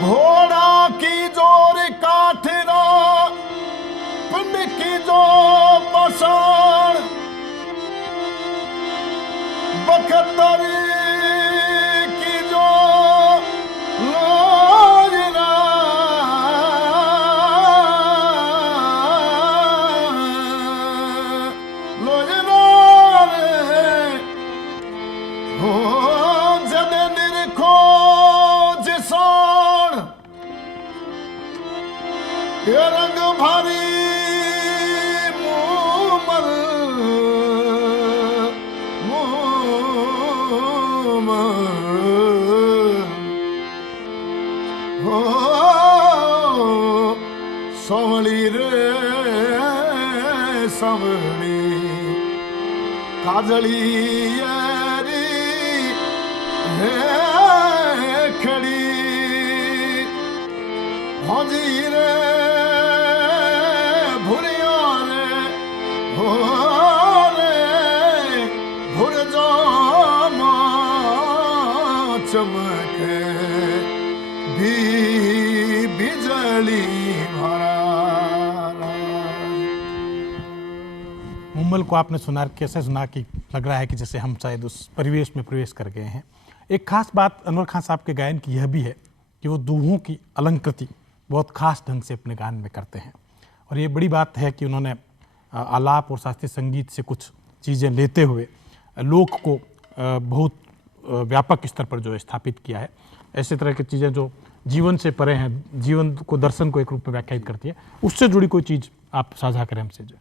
घोड़ा की जोर काठरा पिंड की जो पसाण बखतरी की जो लोजना लोजना रे हो जद निरखो जिसान ये रंग भारी मूमल हो सवली रे सवली काजली यारी है खड़ी हौजी रे भुरिया रे हो रे भुर जामा चमके भी बिजली भरा। मुम्बल को आपने सुना, कैसे सुना कि लग रहा है कि जैसे हम शायद उस परिवेश में प्रवेश कर गए हैं। एक खास बात अनवर खान साहब के गायन की यह भी है कि वो दूहों की अलंकृति बहुत खास ढंग से अपने गान में करते हैं, और ये बड़ी बात है कि उन्होंने आलाप और शास्त्रीय संगीत से कुछ चीज़ें लेते हुए लोक को बहुत व्यापक स्तर पर जो है स्थापित किया है। ऐसे तरह की चीज़ें जो जीवन से परे हैं, जीवन को दर्शन को एक रूप में व्याख्यायित करती है, उससे जुड़ी कोई चीज़ आप साझा करें हमसे जो।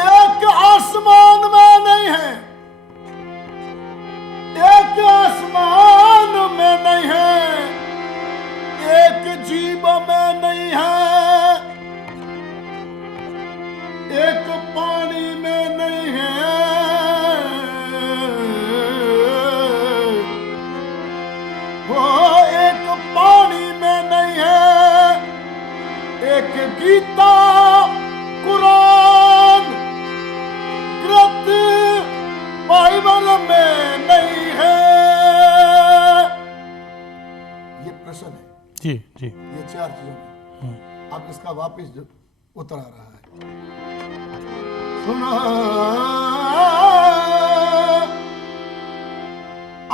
एक आसमान में नहीं है, एक आसमान में नहीं है, एक जीव में नहीं है, एक पानी में नहीं है, वो एक पानी में नहीं है, एक गीता कुरान कृत बाइबल में नहीं है। ये प्रश्न है जी जी। ये चार चीजों में अब इसका वापिस जो उतर आ रहा है, सुना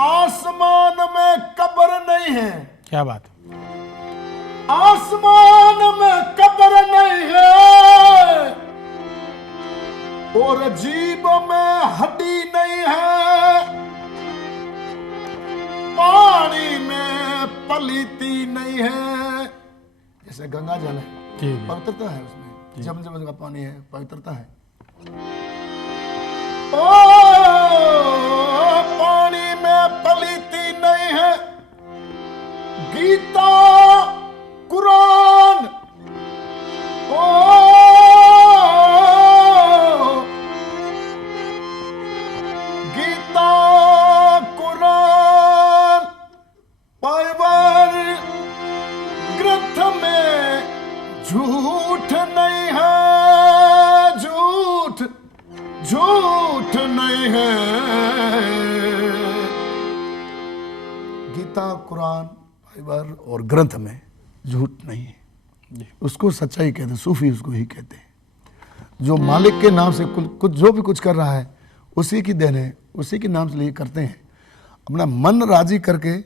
आसमान में कब्र नहीं है। क्या बात है। आसमान में कब्र नहीं है और जीव में हड्डी नहीं है, पानी में पलीती नहीं है। जैसे गंगा जल है, पवित्रता है उसमें, जम का पानी है, पवित्रता है। ओ पानी में पलीती नहीं है, गीता कुरान ओ गीता कुरान बाइबल ग्रंथ में झूठ नहीं है, झूठ झूठ नहीं है। गीता कुरान बाइबल और ग्रंथ में झूठ नहीं है। उसको सच्चाई कहते हैं, सूफी उसको ही कहते हैं। जो मालिक के नाम से कुछ जो भी कुछ कर रहा है उसी की देन है, उसी के नाम से लिए करते हैं। अपना मन राजी करके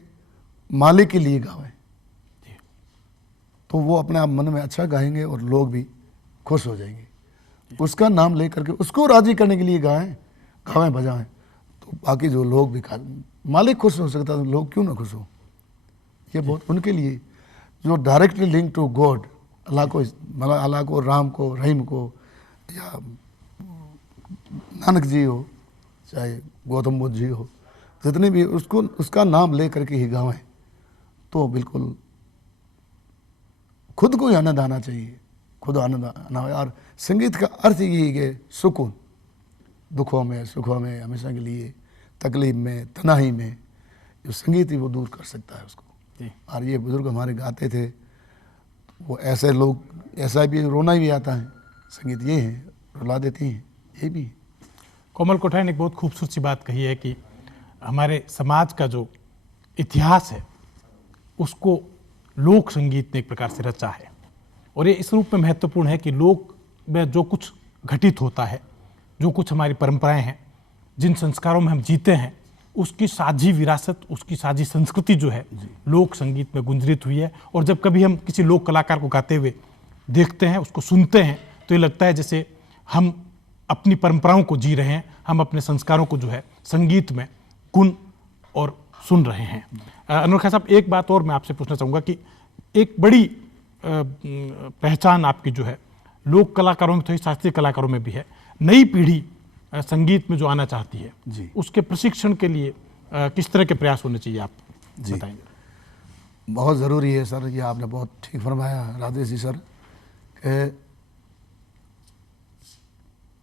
मालिक के लिए गावें तो वो अपने आप मन में अच्छा गाएंगे और लोग भी खुश हो जाएंगे। उसका नाम ले करके उसको राजी करने के लिए गावें बजाएं तो बाकी जो लोग भी मालिक खुश हो सकता है तो लोग क्यों ना खुश हो। ये बहुत उनके लिए जो डायरेक्टली लिंक टू गॉड, अल्लाह को, राम को, रहीम को, या नानक जी हो, चाहे गौतम बुद्ध जी हो, जितने भी उसको उसका नाम ले करके ही गावें तो बिल्कुल खुद को ही आनंद आना चाहिए, खुद आनंद आना है। और संगीत का अर्थ यही है कि सुकून, दुखों में सुखों में हमेशा के लिए, तकलीफ में, तनाही में, जो संगीत ही वो दूर कर सकता है उसको। और ये बुजुर्ग हमारे गाते थे, वो ऐसे लोग, ऐसा भी रोना भी आता है, संगीत ये है, रुला देती हैं, ये भी। कोमल कोठारी ने एक बहुत खूबसूरत सी बात कही है कि हमारे समाज का जो इतिहास है उसको लोक संगीत ने एक प्रकार से रचा है, और ये इस रूप में महत्वपूर्ण है कि लोक में जो कुछ घटित होता है, जो कुछ हमारी परंपराएं हैं, जिन संस्कारों में हम जीते हैं, उसकी साझी विरासत, उसकी साझी संस्कृति जो है लोक संगीत में गुंजरित हुई है। और जब कभी हम किसी लोक कलाकार को गाते हुए देखते हैं, उसको सुनते हैं, तो ये लगता है जैसे हम अपनी परंपराओं को जी रहे हैं, हम अपने संस्कारों को जो है संगीत में गुण और सुन रहे हैं। अनवर खान साहब, एक बात और मैं आपसे पूछना चाहूँगा कि एक बड़ी पहचान आपकी जो है लोक कलाकारों में, थोड़ी शास्त्रीय कलाकारों में भी है, नई पीढ़ी संगीत में जो आना चाहती है जी, उसके प्रशिक्षण के लिए किस तरह के प्रयास होने चाहिए, आप जी बताएंगे? बहुत ज़रूरी है सर, ये आपने बहुत ठीक फरमाया राधेश जी सर, कि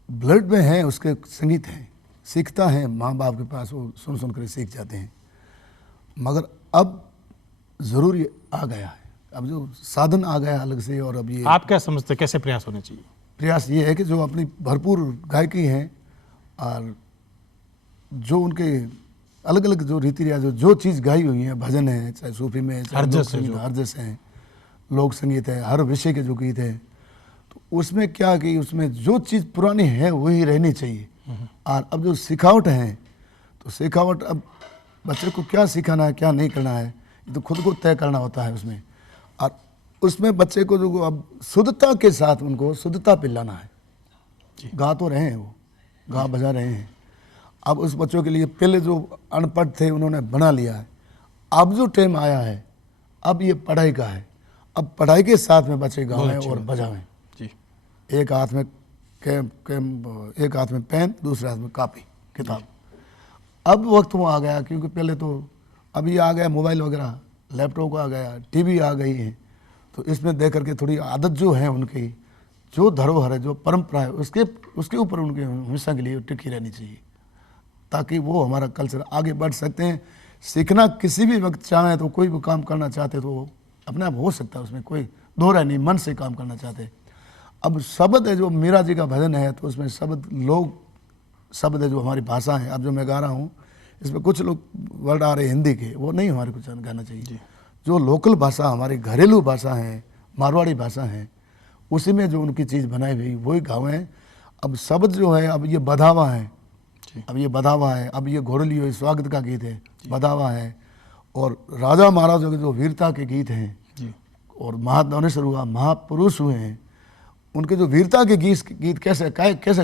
ब्लड में है उसके संगीत है, सीखता है माँ बाप के पास, वो सुन सुन कर सीख जाते हैं। मगर अब ज़रूरी आ गया है, अब जो साधन आ गया अलग से, और अब ये आप क्या समझते हैं कैसे प्रयास होने चाहिए? प्रयास ये है कि जो अपनी भरपूर गायकी हैं और जो उनके अलग अलग जो रीति रिवाज, जो चीज़ गाई हुई है, भजन है, चाहे सूफी में, चाहे हरजस है, लोक संगीत है, हर विषय के जो गीत है, तो उसमें क्या कि उसमें जो चीज़ पुरानी है वही रहनी चाहिए। और अब जो सिखावट है, तो सिखावट अब बच्चे को क्या सिखाना है, क्या नहीं करना है, तो खुद को तय करना होता है उसमें। और उसमें बच्चे को जो अब शुद्धता के साथ उनको शुद्धता पिलाना है। गा तो रहे हैं, वो गा बजा रहे हैं, अब उस बच्चों के लिए पहले जो अनपढ़ थे उन्होंने बना लिया है, अब जो टाइम आया है अब ये पढ़ाई का है, अब पढ़ाई के साथ में बच्चे गावें और बजावें। एक हाथ में एक हाथ में पेन, दूसरे हाथ में कॉपी किताब। अब वक्त वो आ गया, क्योंकि पहले तो अब ये आ गया मोबाइल वगैरह, लैपटॉप आ गया, टीवी आ गई है, तो इसमें देख करके थोड़ी आदत जो है उनकी, जो धरोहर है, जो परंपरा है, उसके ऊपर उनके हमेशा के लिए टिकी रहनी चाहिए, ताकि वो हमारा कल्चर आगे बढ़ सकते हैं। सीखना किसी भी वक्त चाहें तो, कोई भी काम करना चाहते तो वो अपने आप हो सकता है, उसमें कोई दो राय नहीं, मन से काम करना चाहते। अब शब्द है, जो मीरा जी का भजन है, तो उसमें शब्द लोग शब्द है, जो हमारी भाषा है, अब जो मैं गा रहा हूँ इसमें कुछ लोग वर्ड आ रहे हैं हिंदी के, वो नहीं हमारे को गाना चाहिए। जो लोकल भाषा, हमारी घरेलू भाषा है, मारवाड़ी भाषा है, उसी में जो उनकी चीज़ बनाई हुई वही गावें। अब शब्द जो है, अब ये बधावा है, अब ये बधावा है, अब ये घोड़ली हो, स्वागत का गीत है, बधावा है, और राजा महाराजों के जो वीरता के गीत हैं, और महादवनेश्वर हुआ, महापुरुष हुए हैं, उनके जो वीरता के गीत कैसे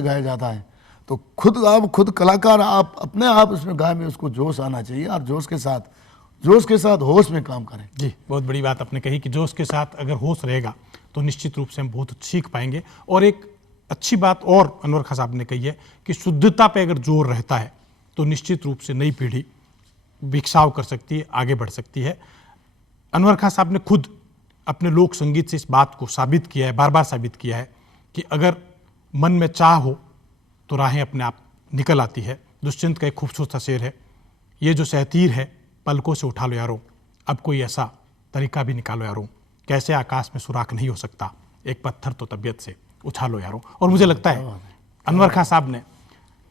गाया जाता है, तो खुद कलाकार आप अपने आप उसमें गाय में उसको जोश आना चाहिए, और जोश के साथ होश में काम करें। जी, बहुत बड़ी बात आपने कही कि जोश के साथ अगर होश रहेगा तो निश्चित रूप से हम बहुत सीख पाएंगे। और एक अच्छी बात और अनवर खान साहब ने कही है कि शुद्धता पे अगर जोर रहता है तो निश्चित रूप से नई पीढ़ी विकसाव कर सकती है, आगे बढ़ सकती है। अनवर खान साहब ने खुद अपने लोक संगीत से इस बात को साबित किया है, बार बार साबित किया है कि अगर मन में चाह हो तो राहें अपने आप निकल आती है। दुष्यंत का एक खूबसूरत सा शेर है, ये जो सहतीर है पलकों से उठा लो यारों, अब कोई ऐसा तरीका भी निकालो यारों, कैसे आकाश में सुराख नहीं हो सकता, एक पत्थर तो तबीयत से उछालो यारों। और मुझे लगता है अनवर खान साहब ने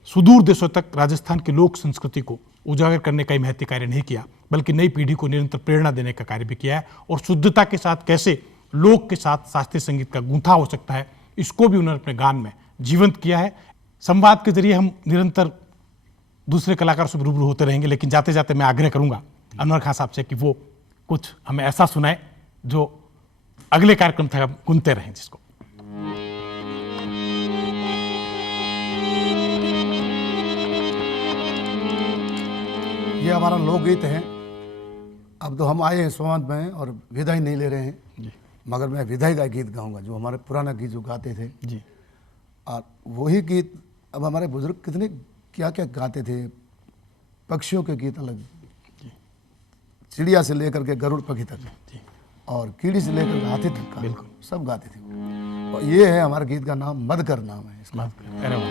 सुदूर देशों तक राजस्थान की लोक संस्कृति को उजागर करने का ही महती कार्य नहीं किया, बल्कि नई पीढ़ी को निरंतर प्रेरणा देने का कार्य भी किया है। और शुद्धता के साथ कैसे लोक के साथ शास्त्रीय संगीत का गूंथा हो सकता है, इसको भी उन्होंने अपने गान में जीवंत किया है। संवाद के जरिए हम निरंतर दूसरे कलाकारों से रूबरू होते रहेंगे, लेकिन जाते जाते मैं आग्रह करूंगा अनवर खान साहब से कि वो कुछ हमें ऐसा सुनाए जो अगले कार्यक्रम तक हम गुनते रहें जिसको। ये हमारा लोकगीत है। अब तो हम आए हैं संवाद में और विदाई नहीं ले रहे हैं, मगर मैं विदाई का गीत गाऊंगा जो हमारे पुराना गीत जो गाते थे जी। और वही गीत अब हमारे बुजुर्ग कितने क्या क्या गाते थे। पक्षियों के गीत अलग, चिड़िया से लेकर के गरुड़ पक्षी तक, और कीड़ी से लेकर हाथी तक का बिल्कुल सब गाते थे। और ये है हमारे गीत का नाम मदकर नाम है इसका। अरे वाह।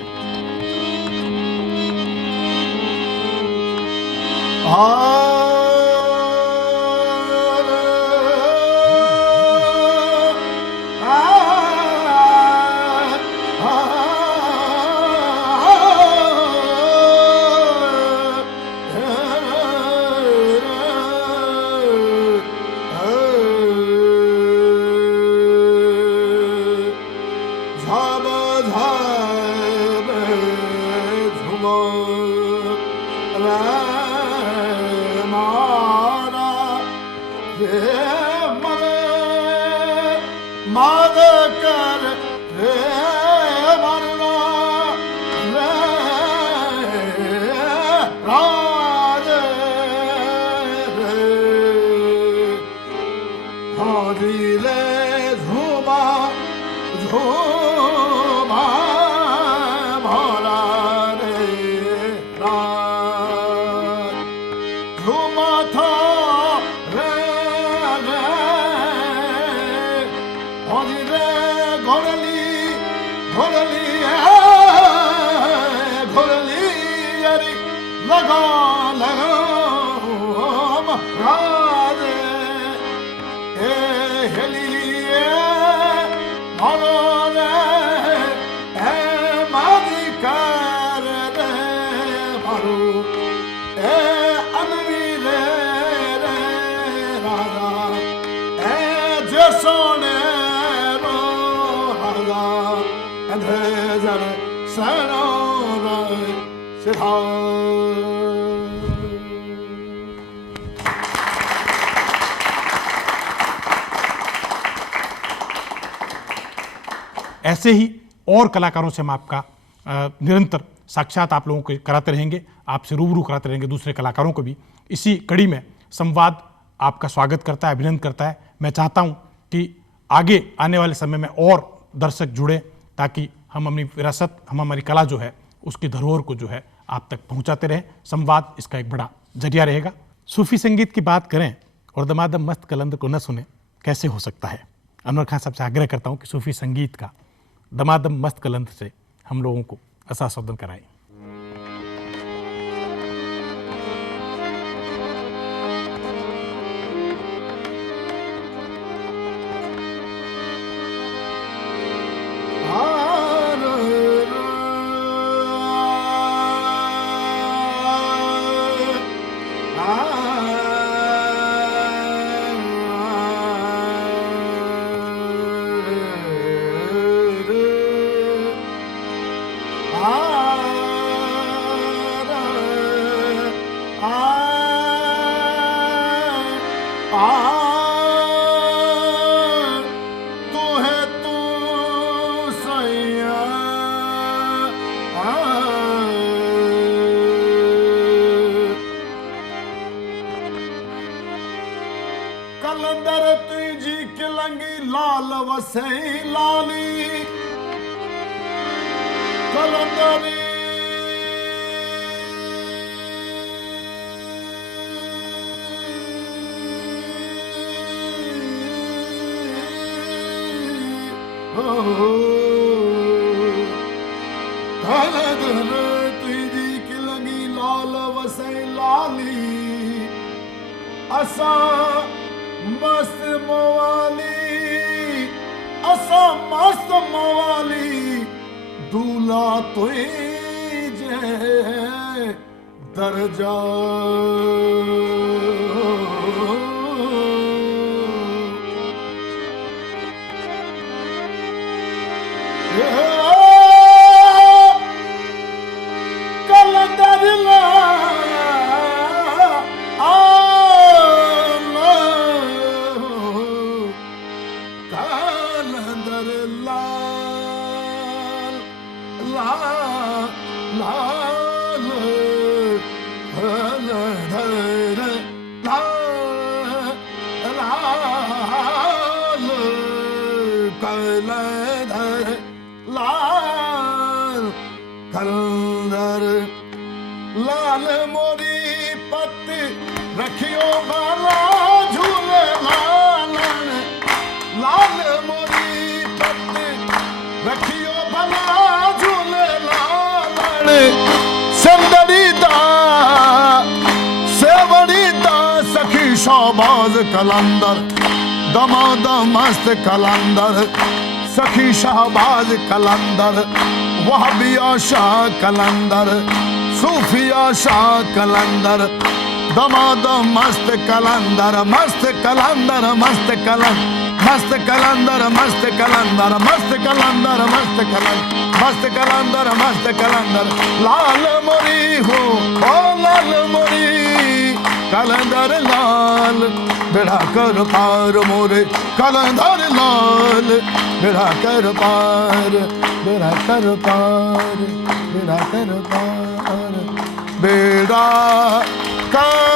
ऐसे ही और कलाकारों से हम आपका निरंतर साक्षात आप लोगों को कराते रहेंगे, आपसे रूबरू कराते रहेंगे, दूसरे कलाकारों को भी। इसी कड़ी में संवाद आपका स्वागत करता है, अभिनंदन करता है। मैं चाहता हूं कि आगे आने वाले समय में और दर्शक जुड़े, ताकि हम अपनी विरासत, हम हमारी कला जो है उसकी धरोहर को जो है आप तक पहुंचाते रहें। संवाद इसका एक बड़ा जरिया रहेगा। सूफी संगीत की बात करें और दमादम मस्त कलंद को न सुने, कैसे हो सकता है। अनवर खान साहब से आग्रह करता हूं कि सूफी संगीत का दमादम मस्त कलंद से हम लोगों को आस्वादन कराएं। कलंदर तुझी किलंगी लाल वसई लाली कलंदरी कलंदर तुझी किलंगी लाल वसई लाली असा मस्त मवाली दूल्हा तुझे दर्जा लाल धर लाल कलधर लाल कलधर लाल मोरी पत रखियो बाला झूले लालन लाल मोरी पत रखियो बाला झूले लालन संदड़ी दा सेवड़ी दा सखी शाहबाज कलंदर दमाद मस्त कलंदर सखी शाहबाज कलंदर वहाबिया शाह कलंदर सूफिया शाह कलंदर दमाद मस्त कलंदर मस्त कलंदर मस्त कलंदर मस्त कलंदर मस्त कलंदर मस्त कलंदर मस्त कलंदर मस्त कलंदर मस्त कलंदर लाल मोरी हो ओ लाल मोरी कलंदर लाल बेड़ा कर पार मोरे कलंदर लाल बेड़ा कर पार बेड़ा कर पार बेड़ा कर पार बेड़ा कर